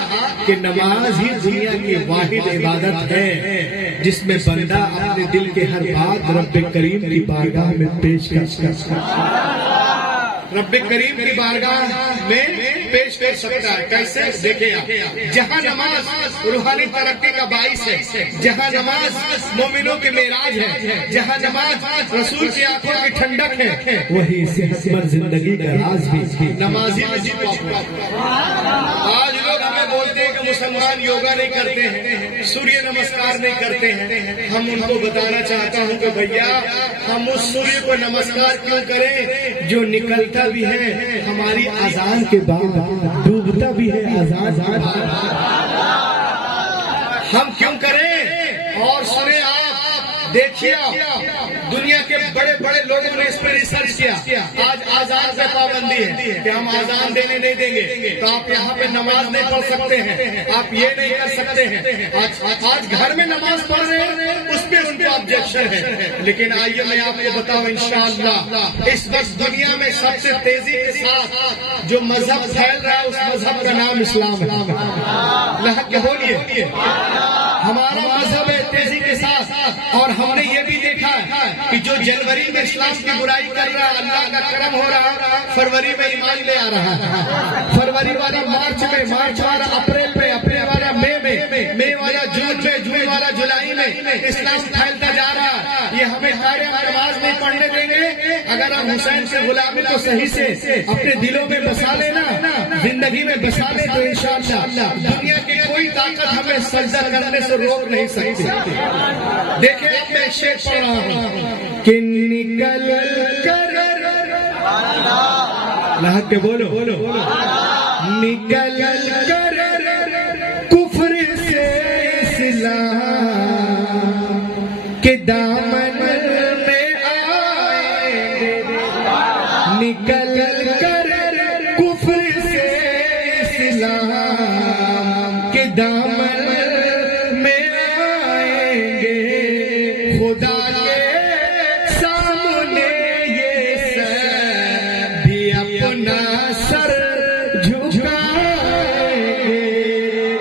کہ نماز ہی دنیا کی واحد عبادت ہے جس میں بندہ اپنے دل کے ہر بات رب کریم کی بارگاہ میں پیش کر رب کریم کی بارگاہ میں پیش کر سکتا ہے. کیسے؟ دیکھیں، جہاں نماز روحانی ترقی کا باعث ہے، جہاں نماز مومنوں کے معراج ہے، جہاں نماز رسول کی آنکھوں کی ٹھنڈک ہے، وہی صحت مند زندگی کا راز بھی نمازی میں چھپا ہوا ہے. آج لوگ ہمیں بولتے ہیں کہ مسلمان یوگا نہیں کرتے ہیں، سوریہ نمسکار نہیں کرتے ہیں. ہم ان کو بتانا چاہتا ہوں کہ بھیا ہم اس سوریہ کو نمسکار کیوں کریں جو نکلتا بھی ہے ہماری اذان کے بعد، ڈوبتا بھی ہے اذان. ہم کیوں کریں؟ اور سنیں آپ دیکھیے دنیا کے بڑے بڑے لوگوں نے اس پر ریسرچ کیا. آج آزان پہ پابندی ہے کہ ہم آزان دینے نہیں دیں گے, تو آپ یہاں پہ نماز نہیں پڑھ سکتے ہیں, آپ یہ نہیں کر سکتے ہیں. آج گھر میں نماز پڑھ رہے ہیں, اس پہ ان کو آبجیکشن ہے. لیکن آئیے میں آپ کو بتاؤں, انشاءاللہ اس وقت دنیا میں سب سے تیزی کے ساتھ جو مذہب پھیل رہا ہے, اس مذہب کا نام اسلام ہے. لحق کے بولیے, ہمارا مذہب ہے تیزی کے ساتھ. اور ہم نے یہ بھی دیکھا ہے کہ جو جنوری میں اسلام کی برائی کر رہا ہے, اللہ کا کرم ہو رہا ہے, فروری میں ایمان لے آ رہا ہے. فروری والا مارچ میں, مارچ والا اپریل میں, اپریل والا مئی میں, مئی والا جون میں, جون والا جولائی میں اسلام پھیلتا جا رہا ہے. یہ ہمیں قائم نماز نہیں پڑھنے دیں گے. اگر ہم حسین سے غلامی کو صحیح سے اپنے دلوں میں بسا لینا, زندگی میں بسا لے, تو انشاءاللہ دنیا کی کوئی طاقت ہمیں سجدہ کرنے سے روک نہیں سکتی. دیکھیں اب میں شعر پڑھ رہا ہوں کہ نکل کر لحق کے بولو, نکل کر کفر سے اسلام کے دامن میں آئے, نکل کر کفر سے اسلام کے دامن میں آئیں گے. خدا کے سامنے یہ سر بھی اپنا سر جھکائیں گے.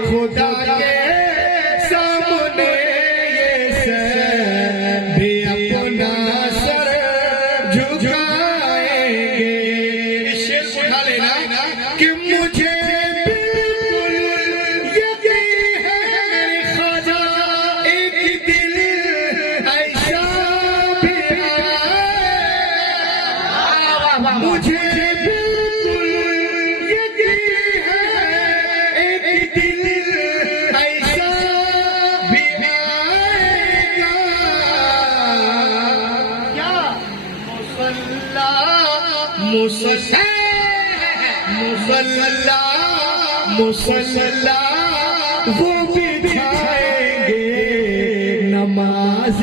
خدا کے سامنے یہ سر بھی اپنا سر جھکائیں گے. اس شعر کو اٹھا لینا کہ مجھے مجھے بالکل یقین ہے ایک دل ایسا بھی آئے گا. کیا مصلا وہ بچھائیں گے نماز.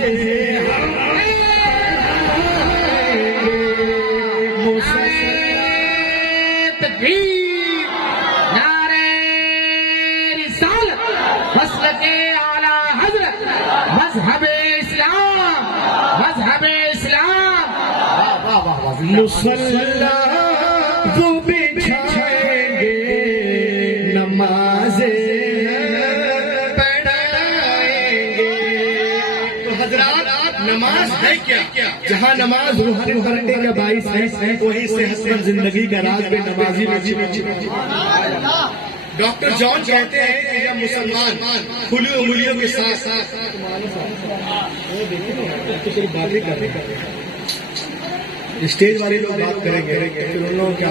مذہب اسلام, مذہب اسلام, مصلا وہ بچھائیں گے نماز پڑھائیں گے. تو حضرات, نماز ہے کیا؟ جہاں نماز روحانی ابھرنے کا باعث ہے, وہیں صحت مند زندگی کا راز بھی نمازی میں. ڈاکٹر جان کہتے ہیں کہ جب مسلمان کھلی انگلیوں کے ساتھ اسٹیج والے لوگ بات کریں گے, پھر ان لوگوں کیا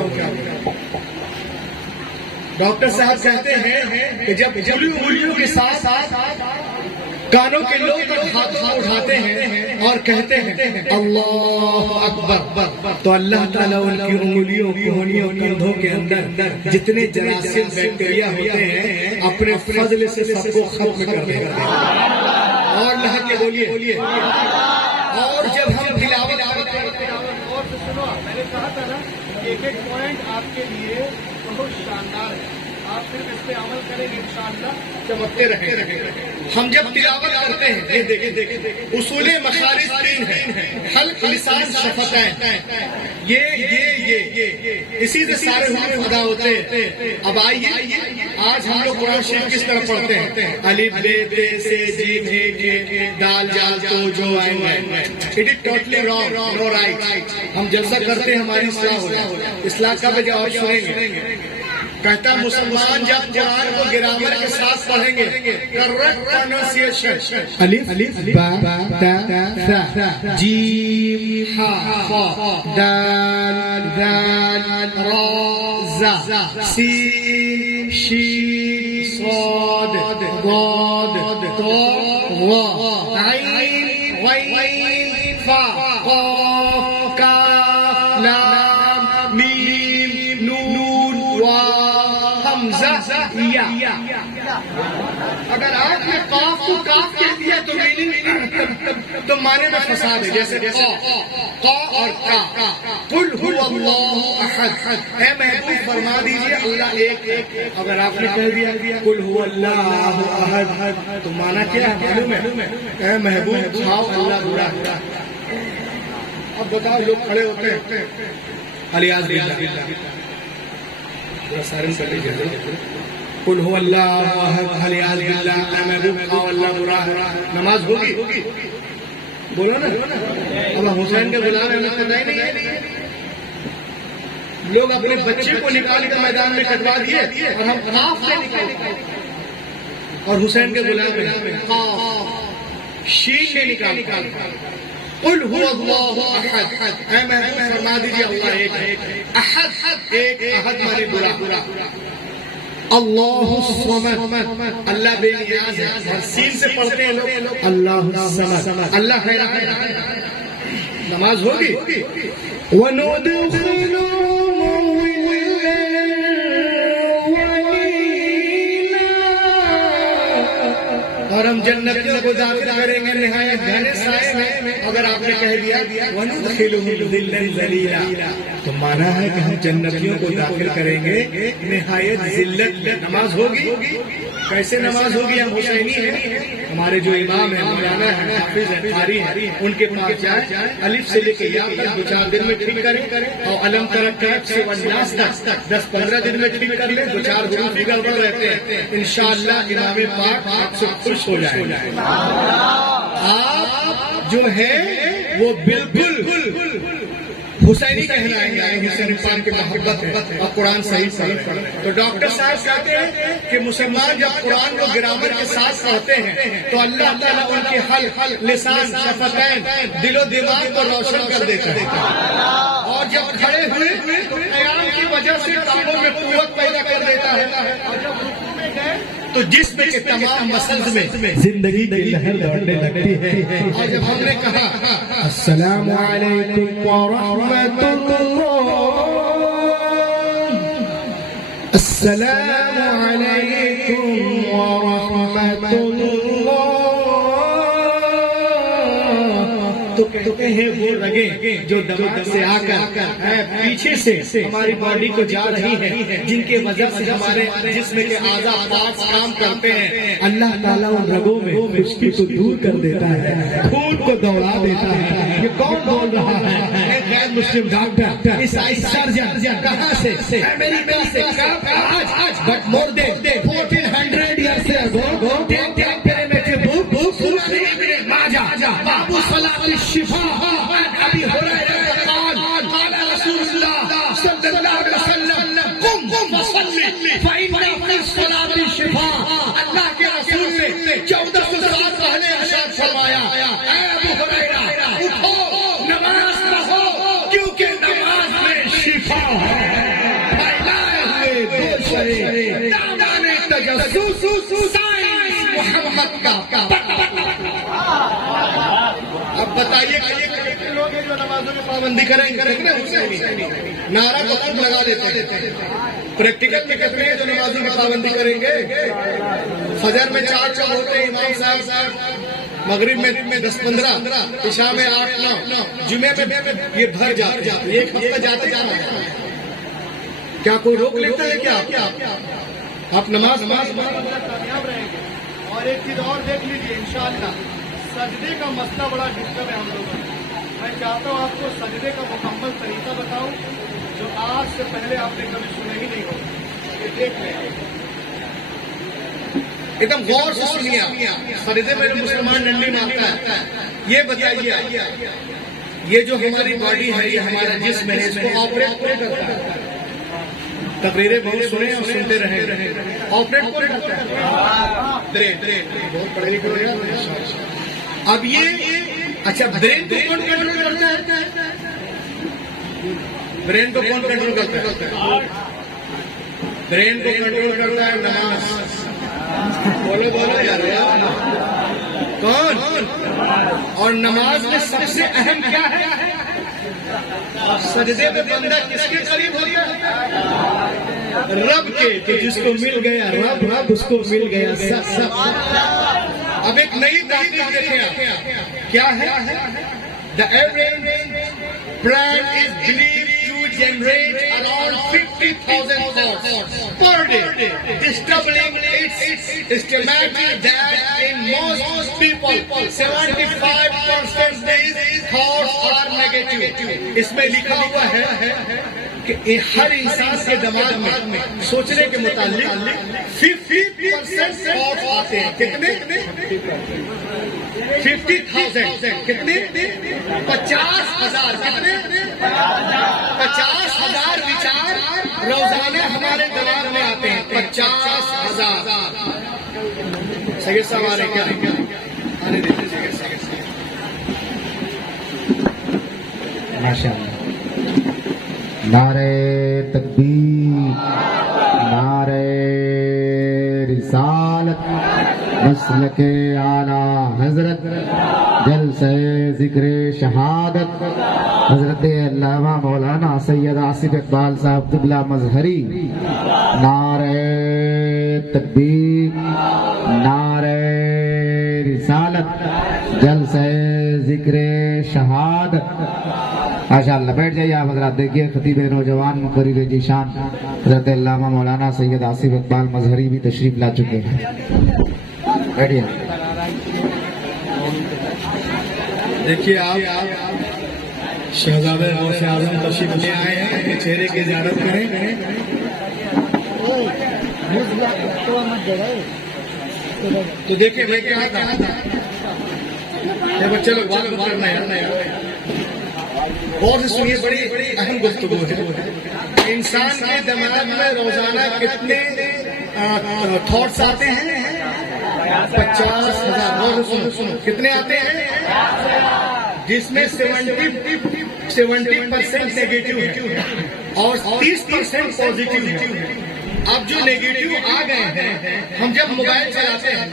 ڈاکٹر صاحب کہتے ہیں کہ جب کھلی انگلیوں کے ساتھ کانوں کے لوگ ہاتھوں اٹھاتے ہیں اور کہتے ہیں اللہ اکبر, تو اللہ تعالیٰ ان کی انگلیوں, کوہنیوں, کندھوں کے اندر جتنے جراثیم بیکٹیریا ہوتے ہیں اپنے فضل سے سب کو ختم کر دے گا. اور لحق کے بولیے. اور جب ہم تلاوت اور سنو, میں نے کہا تھا نا ایک ایک پوائنٹ آپ کے لیے بہت شاندار ہے, آپ صرف اس پہ عمل کریں گے انشاءاللہ چمکتے رہیں. ہم جب تلاوت کرتے ہیں, یہ دیکھیں اصول مخارج 3 ہیں, حلق, لسان, شفتین. یہ اسی سے سارے حروف ادا ہوتے ہیں. اب آئیے آج ہم لوگ قرآن شریف کس طرح پڑھتے ہیں, الف بے تے سے جیم ہے دال جال تو جو آئیں. It is totally wrong, no right. ہم جلسہ کرتے ہیں ہماری اصلاح ہو جائے. اصلاح کا بھی جواب سنیں گے. کہتا مسلمان جب قرآن کو گرامر کے ساتھ پڑھیں گے, کریکٹ پروننسیشن, الف با تا ثا جیم ہا دال ذال را زا سین شین صاد ضاد طا ظا عین غین فا قاف کاف لام میم نون واو حمزہ یا. اگر آپ نے قاف کو کاف کہہ دیا تو میننگ تو معنی میں فساد ہے. جیسے قا اور کا. قل هو اللہ احد، اے محبوب فرما دیجئے اللہ ایک. اگر آپ نے کہہ دیا قل هو اللہ احد تو معنی کیا ہے معلوم ہے؟ اے محبوب کھاؤ اللہ برا ہے. اب بتاؤ لوگ کھڑے ہوتے ہیں الیاذ باللہ سارن کر لیجیے قل هو اللہ احد الیاذ باللہ اے محبوب کھاؤ اللہ برا ہے. نماز ہوگی؟ بولو نا. اب حسین کے غلام ہمیں پتہ ہی نہیں ہے. لوگ اپنے بچے کو نکال کر میدان میں کٹوا دیے اور ہم قاف سے نکال اور حسین کے غلام ہیں قاف شین نے نکال. قل هو اللہ احد، اے محبوب فرما دیجیے اللہ ایک ہے. احد ایک، احد مانے برا. اللہ الصمد اللہ بے نیاز ہے. اور سین سے پڑھتے ہیں لوگ اللہ الصمد اللہ ہے. نماز ہوگی؟ وَنُدْخِلُ اور ہم جنتیوں کو داخل کریں گے نہایت گھنے سائے میں. اگر آپ نے کہہ دیا وَنُدْخِلُهُمْ ذِلًّا ذَلِيلًا تو مانا ہے کہ ہم جنتیوں کو داخل کریں گے نہایت ذلت. نماز ہوگی؟ کیسے نماز ہوگی؟ ہم حسینی ہیں. ہمارے جو امام ہیں مولانا ہیں حافظ ہیں قاری ہیں ان کے پاس جائیں الف سے لے کے یا تک 2-4 دن میں ٹھیک کریں اور علم ترک سے والناس تک 10-15 دن میں ٹھیک کر لیں. 2-4 حروف بھی گڑبڑ رہتے ہیں انشاءاللہ امام پاک آپ سے خوش ہو جائیں گے. آپ جو ہے وہ بالکل حسینی کہلائیں گے. حسین پاک کی محبت ہے اور قرآن صحیح پڑھیں. تو ڈاکٹر صاحب کہتے ہیں کہ مسلمان جب قرآن کو گرامر کے ساتھ پڑھتے ہیں تو اللہ تعالیٰ ان کے حلق، لسان، شفتین، دل و دماغ کو روشن کر دیتا ہے. اور جب کھڑے ہوئے تو قیام کی وجہ سے کاموں میں قوت پیدا کر دیتا ہے. اور جب رکوع میں گئے تو جسم کے تمام مسلز میں زندگی کی لہر دوڑنے لگتی ہے. اور جب ہم نے کہا السلام علیکم ورحمۃ اللہ، السلام علیکم ورحمۃ اللہ، تو کہتے ہیں وہ رگیں جو دماغ سے آ کر پیچھے سے ہماری باڈی کو جا رہی ہیں جن کے وجہ سے ہمارے جسم کے اعضاء پارٹس کام کرتے ہیں. اللہ تعالیٰ ان رگوں میں خشکی کو دور کر دیتا ہے، خون کو دوڑا دیتا ہے. یہ کون بول رہا ہے؟ ایک غیر مسلم ڈاکٹر، عیسائی سرجن. کہاں سے؟ امریکہ سے. آج but more than 1400 years ago بابو صلاح الشفا ابھی قال رسول اللہ صلی اللہ علیہ وسلم قم فصلی فإن فی الصلاۃ شفاء. اللہ کے رسول نے 1400 سال پہلے ارشاد فرمایا اے ابو ہریرہ اٹھو نماز پڑھو کیونکہ نماز میں شفا ہے. پھیلائے ہوئے دوسرے دامن تجسس سائنس محمد کا. اب بتائیے کتنے لوگ ہیں جو نمازوں میں پابندی کریں گے؟ نعرہ کو خود لگا دیتے ہیں. پریکٹیکل میں کتنے ہیں جو نمازوں میں پابندی کریں گے؟ فجر میں 4 ہوتے ہیں امام صاحب، مغرب میں 10-15، عشاء میں 8-9، جمعے میں یہ بھر جاتے ہیں. ایک ہفتہ جاتے جانا کیا کوئی روک لیتا ہے کیا؟ آپ نماز کامیاب رہیں گے. اور ایک چیز اور دیکھ لیجیے انشاءاللہ سجدے کا مسئلہ بڑا ڈسٹرب ہے ہم لوگوں میں. میں چاہتا ہوں آپ کو سجدے کا مکمل طریقہ بتاؤں جو آج سے پہلے آپ نے کبھی سنا ہی نہیں ہوگا. یہ دیکھ لیں ایک دم غور سے سنیے. سجدے میں جو مسلمان ڈنڈی مارتا ہے یہ بتائیے یہ جو ہماری باڈی ہے یہ ہمارا جسم ہے اس کو آپریٹ کون کرتا ہے؟ تقریریں بہت سنے اور سنتے رہے. آپریٹ کون کرتا ہے؟ بہت پڑھے لکھے ہو. اب یہ اچھا برین کو کون کنٹرول کرتا ہے؟ برین کو کون کنٹرول کرتا ہے؟ برین کو کنٹرول کرتا ہے نماز. بولو یار کون؟ اور نماز میں سب سے اہم کیا ہے؟ سجدے میں بندہ کس کے قریب ہوتا ہے؟ رب کے. جس کو مل گیا رب اس کو مل گیا سب. اب ایک نئی تحقیق دیکھیں آپ کیا ہے. The average plant is believed to generate around 50,000 thoughts per day. This doubling its estimated that in most people 75% these thoughts are negative. اس میں لکھا ہوا ہے کہ ہر انسان کے دماغ میں سوچنے کے متعلق 50% تھاٹ آتے ہیں. کتنے؟ 50,000. کتنے؟ 50,000. کتنے؟ 50,000 وچار روزانہ ہمارے دماغ میں آتے ہیں. 50,000. صحیح سوال ہے کیا؟ آنے دیجیے. ماشاء اللہ. نعرہ تکبیر، نعرہ رسالت، مسلک اعلیٰ حضرت، جلسہ ذکر شہادت حضرت علامہ مولانا سید آصف اقبال صاحب قبلہ مظہری. نعرہ تکبیر، نعرہ رسالت، جلسہ ذکر شہادت. ماشاء اللہ. بیٹھ جائیے آپ حضرات. دیکھیے خطیب نوجوان مقرر جی شان حضرت علامہ مولانا سید آصف اقبال مظہری بھی تشریف لا چکے ہیں. بیٹھیے. دیکھیے آپ شہزادہ غوث اعظم تشریف لے آئے ہیں کہ چہرے کی زیارت کریں. تو دیکھیں میں کہا تھا بچے لوگ بات کرنا ہے. اور سے سنیے، بڑی اہم گفتگو ہے. انسان کے دماغ میں روزانہ کتنے تھاٹس آتے ہیں؟ 50,000. اور سنو کتنے آتے ہیں؟ جس میں 70% نیگیٹو ہے اور 30% پازیٹیو ہے. اب جو نیگیٹو آ گئے ہیں، ہم جب موبائل چلاتے ہیں،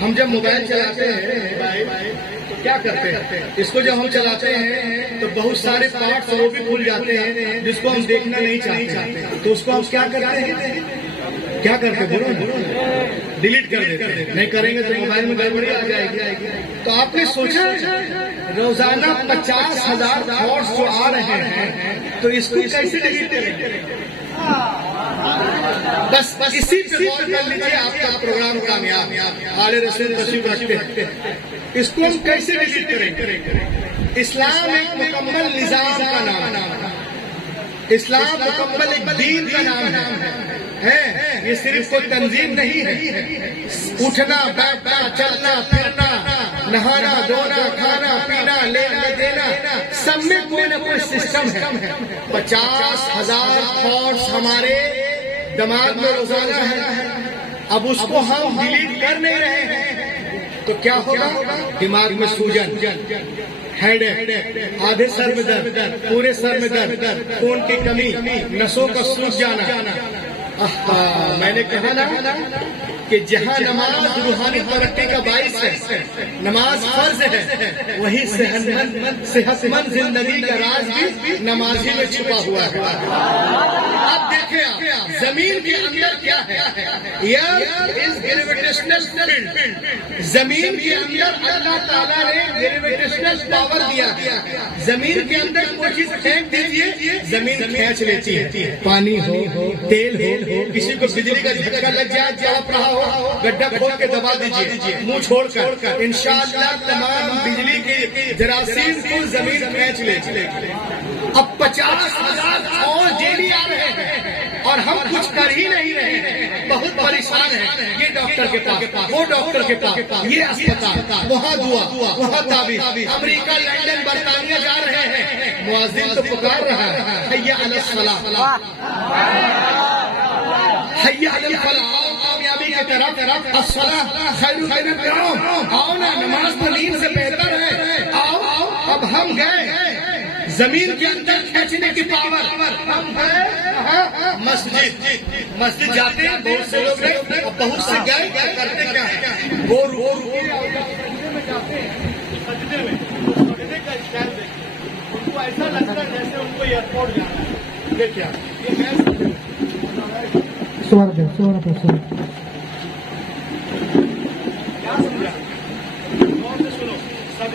ہم جب موبائل چلاتے ہیں تو کیا کرتے ہیں؟ اس کو جب ہم چلاتے ہیں تو بہت سارے پارٹس وہ بھی بھول جاتے ہیں جس کو ہم دیکھنا نہیں چاہتے. تو اس کو ہم کیا کرتے ہیں؟ کیا کرتے ہیں؟ بولو. ڈیلیٹ کر دیتے ہیں. نہیں کریں گے تو موبائل میں گڑبڑی آ جائے گی. تو آپ نے سوچا روزانہ 50,000 تھاٹس جو آ رہے ہیں تو اس کو کیسے ڈیلیٹ کریں گے؟ بس اسی پہ غور کر لیجیے، آپ کا پروگرام کامیاب. آل رسول تشریف رکھتے ہیں. اس کو ہم کیسے ڈیلیٹ کریں گے؟ اسلام ایک مکمل نظام کا نام ہے. اسلام مکمل ایک دین کا نام ہے. یہ صرف کوئی تنظیم نہیں ہے. اٹھنا بیٹھنا چلنا پھرنا نہانا دھونا کھانا پینا لینا دینا سب میں کوئی نہ کوئی سسٹم ہے. 50,000 تھاٹس ہمارے دماغ میں روزانہ ہے. اب اس کو ہم ڈیلیٹ کر نہیں رہے ہیں تو کیا ہوگا؟ دماغ میں سوجن، ہیڈ ایک، آدھے سر میں درد، پورے سر میں درد، خون کی کمی، نسوں کا سوکھ جانا. میں نے کہا نا کہ جہاں نماز روحانی ترقی کا باعث ہے، نماز فرض ہے، وہی صحت مند زندگی کا راز بھی نمازی میں چھپا ہوا ہے. اب دیکھیں آپ زمین کے اندر کیا ہے؟ زمین کے اندر اللہ تعالیٰ نے گریویٹیشنل پاور دیا. زمین کے اندر کوئی چیز پھینک دیجیے زمین کھینچ لیتی ہے. پانی ہو، تیل ہو، کسی کو بجلی کا جھٹکا لگ جائے، جاپ رہا ہو، گڈھا کھول کے دبا دیجیے منہ چھوڑ کر، انشاءاللہ تمام بجلی کے جراثیم کو زمین کھینچ لے. اب 50,000 اور ڈیلی آ رہے ہیں اور ہم کچھ کر ہی نہیں رہے ہیں. بہت پریشان ہیں. یہ ڈاکٹر کے پاس، وہ ڈاکٹر کے پاس، یہ اسپتال، وہاں دعا، وہاں تعبیر. امریکہ، لندن، برطانیہ جا رہے ہیں. مؤذن تو پکار رہا ہے، حی علی الصلاۃ، حی علی الفلاح، کامیابی کی طرف. الصلاۃ خیر من النوم. آؤ نا، نماز تو نیند سے بہتر ہے. آؤ. اب ہم گئے زمین کے اندر کھینچنے کی پاور. ہم گئے مسجد جاتے ہیں، بہت سے لوگ گئے، بہت سے گئے، کرتے کیا ہے؟ وہ ان کو ایسا لگتا ہے جیسے ان کو ایئرپورٹ جانا ہے. یہ کیا؟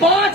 5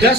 10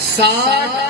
60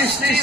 60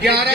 11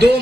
2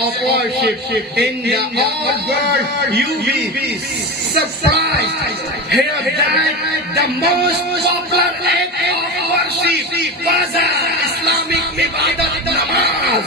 of worship in the whole world. You will be surprised. Here that the most popular act of worship was Islamic ibadat, namaz.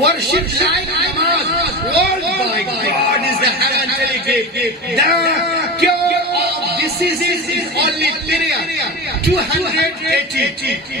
worship like namaz worldwide. God is the heavenly gift. The cure of diseases is only prayer. 280.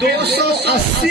280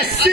80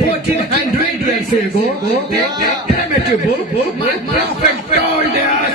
1400 years ago they primitive book my prophet told us,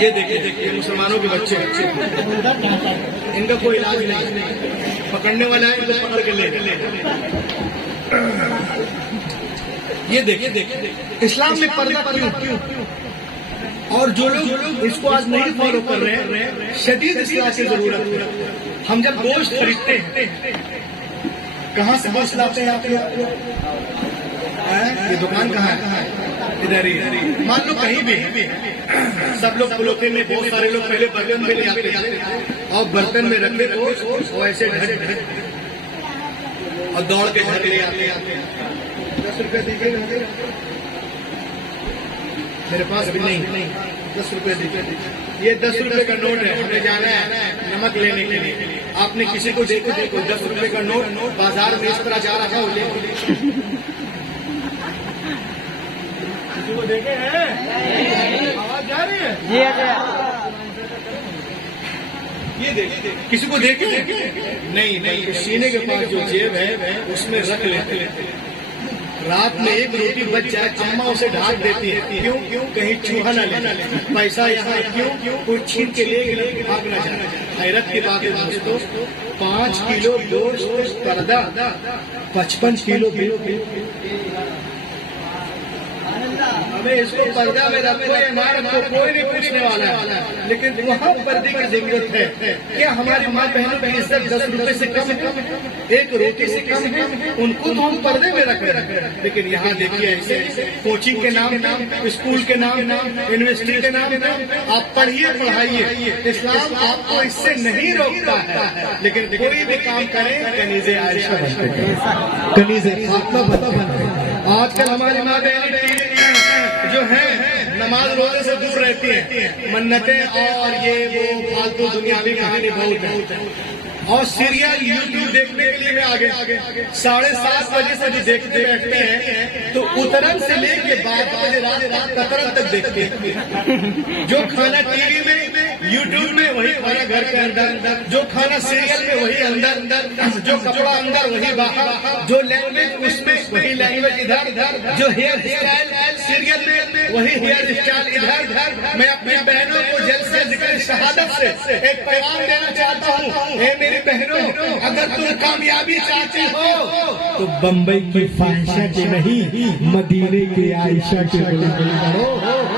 یہ دیکھیے مسلمانوں کے بچے ان کا کوئی علاج نہیں، پکڑنے والا ہے تو پکڑ کے لے یہ دیکھیے اسلام میں پردہ کیوں؟ اور جو لوگ اس کو آج نہیں فالو کر رہے ہیں، شدید اصلاح کی ضرورت ہے۔ ہم جب گوشت خریدتے ہیں کہاں سے گوشت لاتے ہیں آپ؟ یہ دکان کہاں ہے؟ ادھر ہی۔ مان لو کہیں بھی سب لوگ پلوتے میں، بہت سارے لوگ پہلے برتن میں لے آتے ہیں اور برتن میں رکھتے گوشت وہ ایسے ڈھک اور دوڑ کے گھر لے آتے ہیں۔ 10 روپے دیجیے میرے پاس بھی نہیں، 10 روپے دیجیے۔ یہ 10 روپے کا نوٹ ہے، ہمیں جانا ہے نمک لینے کے لیے۔ آپ نے کسی کو دیکھو 10 روپے کا نوٹ بازار میں اس طرح جا رہا ہے، کسی کو دیکھے ہیں؟ آواز جا رہی ہے؟ جی یہ دیکھیں کسی کو دیکھے نہیں، سینے کے پاس جو جیب ہے اس میں رکھ لیتے۔ رات میں ایک روٹی بچ جائے اماں اسے ڈھانک دیتی ہے، کیوں؟ کہیں چوہا نہ لے، پیسہ یہاں کیوں؟ کوئی چھین کے لے بھاگ نہ جائے۔ حیرت کی بات ہے دوستو، 5 کلو گوشت پردہ 55 کلو ہمیں اس کو پردہ میں رکھو یا نہ رکھو کوئی نہیں پوچھنے والا ہے، لیکن وہاں پردے کی ضرورت ہے۔ کیا ہماری ماں بہنوں کی عزت 10 روپے سے کم ہے؟ ایک روٹی سے کم ہے؟ ان کو تو ہم پردے میں رکھ رہے ہیں، لیکن یہاں دیکھیے ایسے کوچنگ کے نام، اسکول کے نام، یونیورسٹی کے نام، آپ پڑھائیے۔ اسلام آپ کو اس سے نہیں روکتا ہے، لیکن کوئی بھی کام کریں کنیز عائشہ بنتے، کنیز فاطمہ بنتے۔ آج کل ہماری ماں بہنیں جو ہیں نماز روزے سے دور رہتی ہیں، منتیں اور یہ وہ فالتو دنیاوی کہانی بہت ہے، اور سیریل یوٹیوب دیکھنے کے لیے آگے 7:30 بجے سے جو دیکھتے بیٹھتے ہیں تو اترن سے لے کے 12 بجے رات قطرن تک دیکھتے ہیں۔ جو کھانا ٹی وی میں یوٹیوب میں وہی کھانا گھر کے اندر، جو کھانا سیریل میں وہی اندر، جو کپڑا اندر وہی باہر، جو لینگویج اس میں وہی لینگویج ادھر، جو ہیئر اسٹائل سیریل میں وہی ہیئر اسٹائل ادھر۔ میں اپنی بہنوں کو جلسہ ذکر شہادت سے ایک پیغام دینا چاہتا ہوں، اے میری بہنوں، اگر تم کامیابی چاہتے ہو تو بمبئی کی فاحشہ کے نہیں، مدینے کے عائشہ کے غلام بنو۔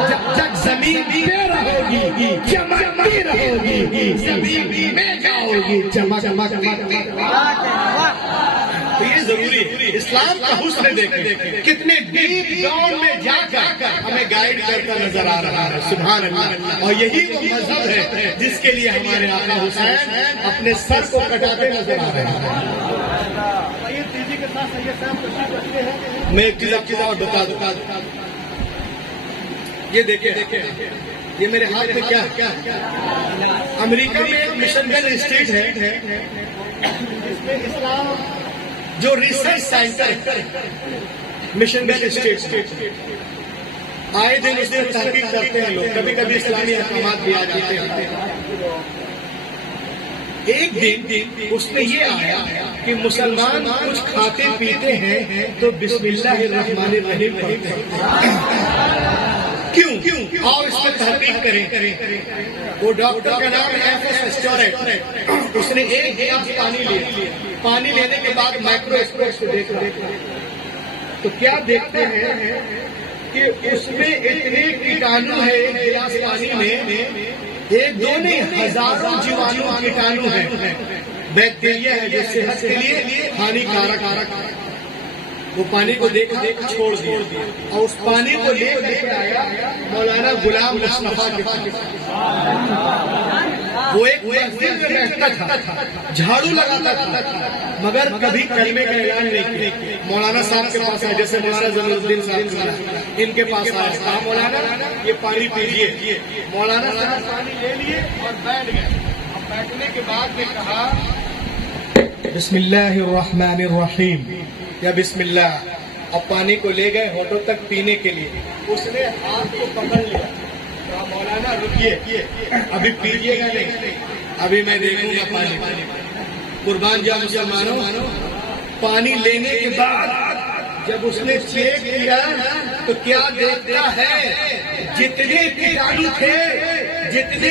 جب تک زمین پہ رہو گی چمکتی رہو گی، زمین میں جاؤ گی چمک۔ تو یہ ضروری ہے، اسلام کا حسن دیکھیں کتنے ڈیپ ڈاؤن میں جا کر ہمیں گائیڈ کرتا نظر آ رہا ہے، سبحان اللہ۔ اور یہی وہ مذہب ہے جس کے لیے ہمارے آقا حسین اپنے سر کو کٹاتے نظر آ رہے ہیں۔ میں ایک چیز آپ کو اور بتا دوں، یہ دیکھیں یہ میرے ہاتھ میں کیا؟ امریکہ میں ایک مشن گن انسٹیٹیوٹ ہے جس میں اسلام جو ریسرچ سینٹر مشن گن انسٹیٹیوٹ آئے دن اس میں تحقیق کرتے ہیں لوگ، کبھی کبھی اسلامی احکامات بھی آ جاتے ہیں۔ ایک دن اس میں یہ آیا کہ مسلمان کچھ کھاتے پیتے ہیں تو بسم اللہ الرحمن الرحیم پڑھتے ہیں۔ کیوں؟ اور اس میں تحقیق کریں۔ وہ ڈاکٹر کا نام ہے، اس نے ایک گلاس پانی لیا، پانی لینے کے بعد مائکروسکوپ سے دیکھا تو کیا دیکھتے ہیں کہ اس میں اتنے کیٹانو ہے ایک گلاس پانی میں، ایک دو نہیں ہزاروں جیوانو کیٹانو ہیں، بیکٹیریا ہے جو صحت کے لیے ہانیکارک۔ وہ پانی کو دیکھ چھوڑ دیا اور اس پانی کو لے آیا مولانا غلام مصطفیٰ کے پاس۔ وہ ایک محفل میں بیٹھتا تھا، جھاڑو لگاتا تھا، مگر کبھی کلمے کا اعلان نہیں کیا۔ مولانا صاحب کے پاس آیا، جیسے مولانا ضمیر الدین صاحب ان کے پاس آیا، کہا مولانا یہ پانی پیجیے۔ مولانا صاحب پانی لے لیے اور بیٹھ گئے، اور بیٹھنے کے بعد نے کہا بسم اللہ الرحمن الرحیم یا بسم اللہ، اور پانی کو لے گئے ہونٹوں تک پینے کے لیے۔ اس نے ہاتھ کو پکڑ لیا، کہا مولانا رکیے، ابھی پیجیے گا نہیں، ابھی میں دیکھوں گا پانی۔ قربان جاؤ مسلمانوں، پانی لینے کے بعد جب اس نے چیک کیا تو کیا دیکھتا ہے، جتنے کیٹانو تھے جتنے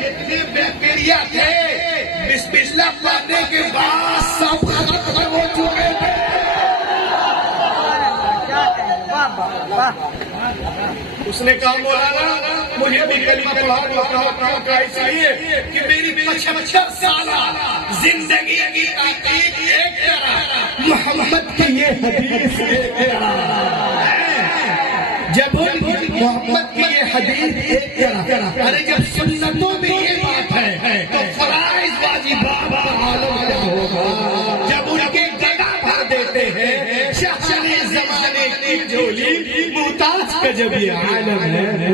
جتنے بیکٹیریا تھے، بسم اللہ پڑھنے کے بعد سب ختم ہو چکے تھے. اس نے کہا مولانا مجھے بھی کلمہ پڑھا کہا اس لیے کہ میری 75 سالہ زندگی کی تحقیق ایک طرح محمد کی یہ حدیث ایک طرح. جب محمد کی یہ حدیث ایک طرح، ارے جب سنتوں میں یہ بات ہے تو فرائض واجبات کا عالم کیا ہوگا. جب ان کے گدا بھر دیتے ہیں شہر زمانے کی جھولی محتاج کا جب یہ عالم ہے.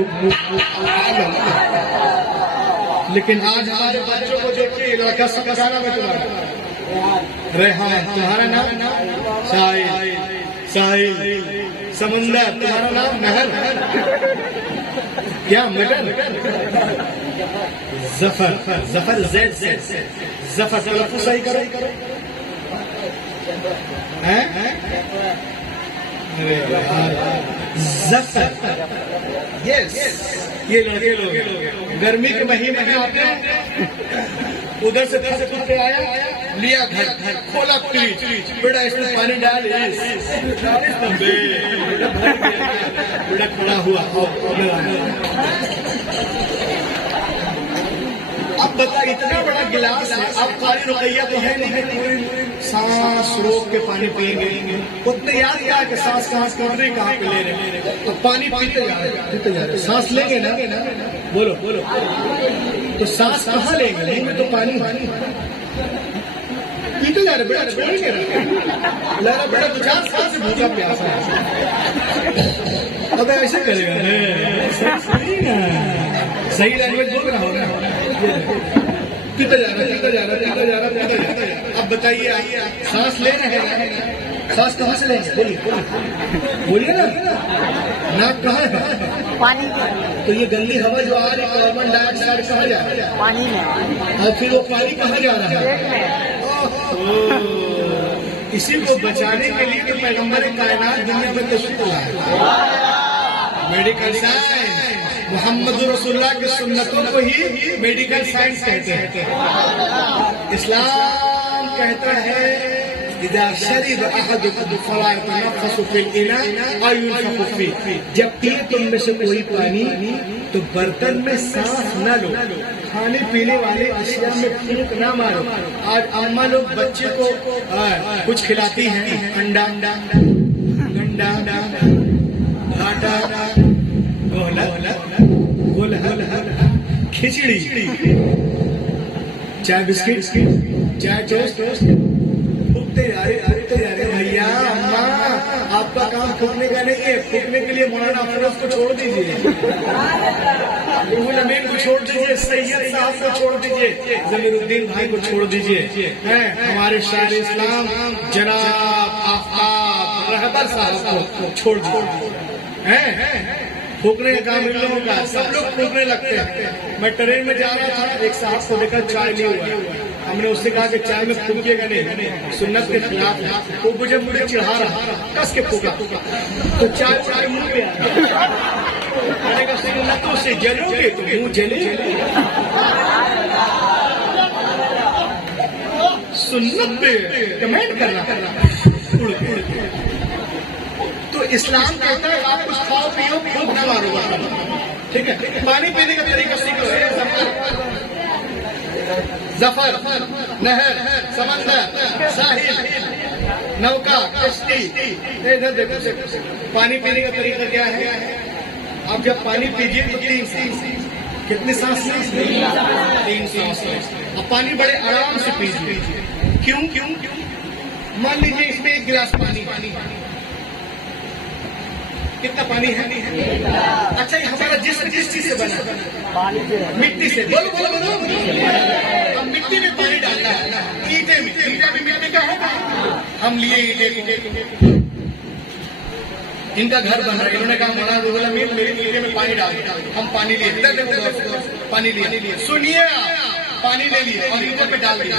لیکن آج ہمارے بچوں کو جو کہ لڑکا سمجھانا میں تمہارا ریحان، تمہارا نام ساحل، ساحل سمندر، تمہارا نام نہر، کیا مٹر، ظفر، ظفر زید سے ظفر تلفظ صحیح کرو. ظفر، یس. یہ لڑکے لوگ گرمی کے مہینے میں آتے ہیں، ادھر سے تھک کے آیا، لیا گھر، کھولا فریج، بیٹا اس میں پانی ڈال، بیٹا کھڑا ہوا. اب بتا اتنا بڑا گلاس ہے، اب خالی رقیہ تو ہے نہیں، سانس روک کے پانی پئیں گے. اتنے یاد کیا کہ سانس کہاں پہ لے رہے ہیں، تو پانی پیتے جا رہے. سانس لیں گے نا، بولو تو سانس کہاں لیں گے تو پانی پیتے جا رہے. بیٹا چھوڑیں گے نا، بیٹا تو 4 سال سے بھوکا پیاسا ہے. اب ایسے کرے گا صحیح لینگویج بول رہا ہوگا. پیتا جا رہا. اب بتائیے سانس لے رہے ہیں، سانس کہاں سے لیں گے؟ بولیے نا. ناک کہاں ہے؟ پانی تو یہ گندی ہوا جو آ رہی ہے کاربن ڈائی آکسائڈ کہاں جا رہا ہے؟ پانی میں. اور پھر وہ پانی کہاں جا رہا ہے؟ اسی کو بچانے کے لیے تو پیغمبر کائنات دنیا میں تشریف لائے. میڈیکل سائنس، محمد رسول اللہ کی سنتوں کو ہی میڈیکل سائنس کہتے ہیں. اسلام کہتا ہے اذا شرب احدكم فلا يتنفس في الاناء او ينفخ فيه. جب پیے تم میں سے کوئی پانی تو برتن میں سانس نہ لو، کھانے پینے والے اشیاء میں پھونک نہ مارو. آج اماں لوگ بچے کو کچھ کھلاتی ہیں، انڈا، گنڈا، آٹا، کھچڑی، چائے بسکٹ، چائے ٹوسٹ، پھونکتے جا رہے. بھیا اماں آپ کا کام پھونکنے کا نہیں ہے، پھونکنے کے لیے مولانا افروز کو چھوڑ دیجیے، امین کو چھوڑ دیجیے، سید صاحب کو چھوڑ دیجیے، ضمیر الدین بھائی کو چھوڑ دیجیے، ہمارے شاعر اسلام جناب آفتاب رہبر صاحب کو چھوڑ دیجیے. پھونکنے کا کام ان لوگوں کا، سب لوگ پھونکنے لگتے ہیں. میں ٹرین میں جا رہا تھا، ایک صاحب کو دیکھا چائے لیا ہوا ہے. ہم نے اس سے کہا کہ چائے میں پھونکیے گا نہیں، سنت کے خلاف ہے. وہ مجھے چڑھا رہا، کس کے پھونکا تو چائے منہ پہ آ گئی. سنتوں سے جلو گے تو منہ جلے. سنت پہ کمنٹ کرنا. تو اسلام کہتا ہے آپ کچھ کھاؤ پیو، پھونک نہ مارو. ٹھیک ہے، پانی پینے کا طریقہ سیکھو. ظفر، نہر، سمندر، ساحل، نوکا، کشتی. ادھر دیکھو، پانی پینے کا طریقہ کیا ہے؟ اب جب پانی پیجیے تو 3 سانس. کتنی سانس؟ 3 سانس. اب پانی بڑے آرام سے پیجیے. کیوں؟ مان لیجیے اس میں 1 گلاس پانی، کتنا پانی ہے؟ اچھا یہ ہمارا جسم کس چیز سے بنا؟ مٹی سے. بولو. ہم مٹی میں پانی ڈالنا ہے. اینٹیں بھی مٹی کا ہے. ہم لیے اینٹیں، ان کا گھر بن رہا ہے. انہوں نے کہا مولانا روح الامین میری اینٹیں میں پانی ڈال. ہم پانی لیے، پانی لیے. سنیے، پانی لے لیے اور اینٹوں پہ ڈال دیا.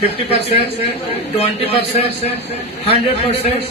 50%, 20%, 100%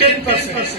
10%?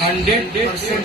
100%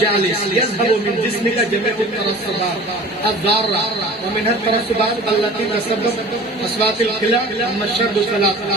جالس يذهب من جسمك جميع الترسبات الضاره ومنها الترسبات التي تسبب اصوات الكلى اما الشرب ثلاثه.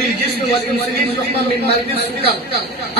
للجسم والانسولين يحمى من مرض السكر.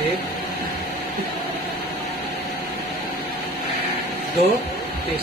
1 2 3,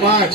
5।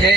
6।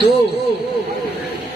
2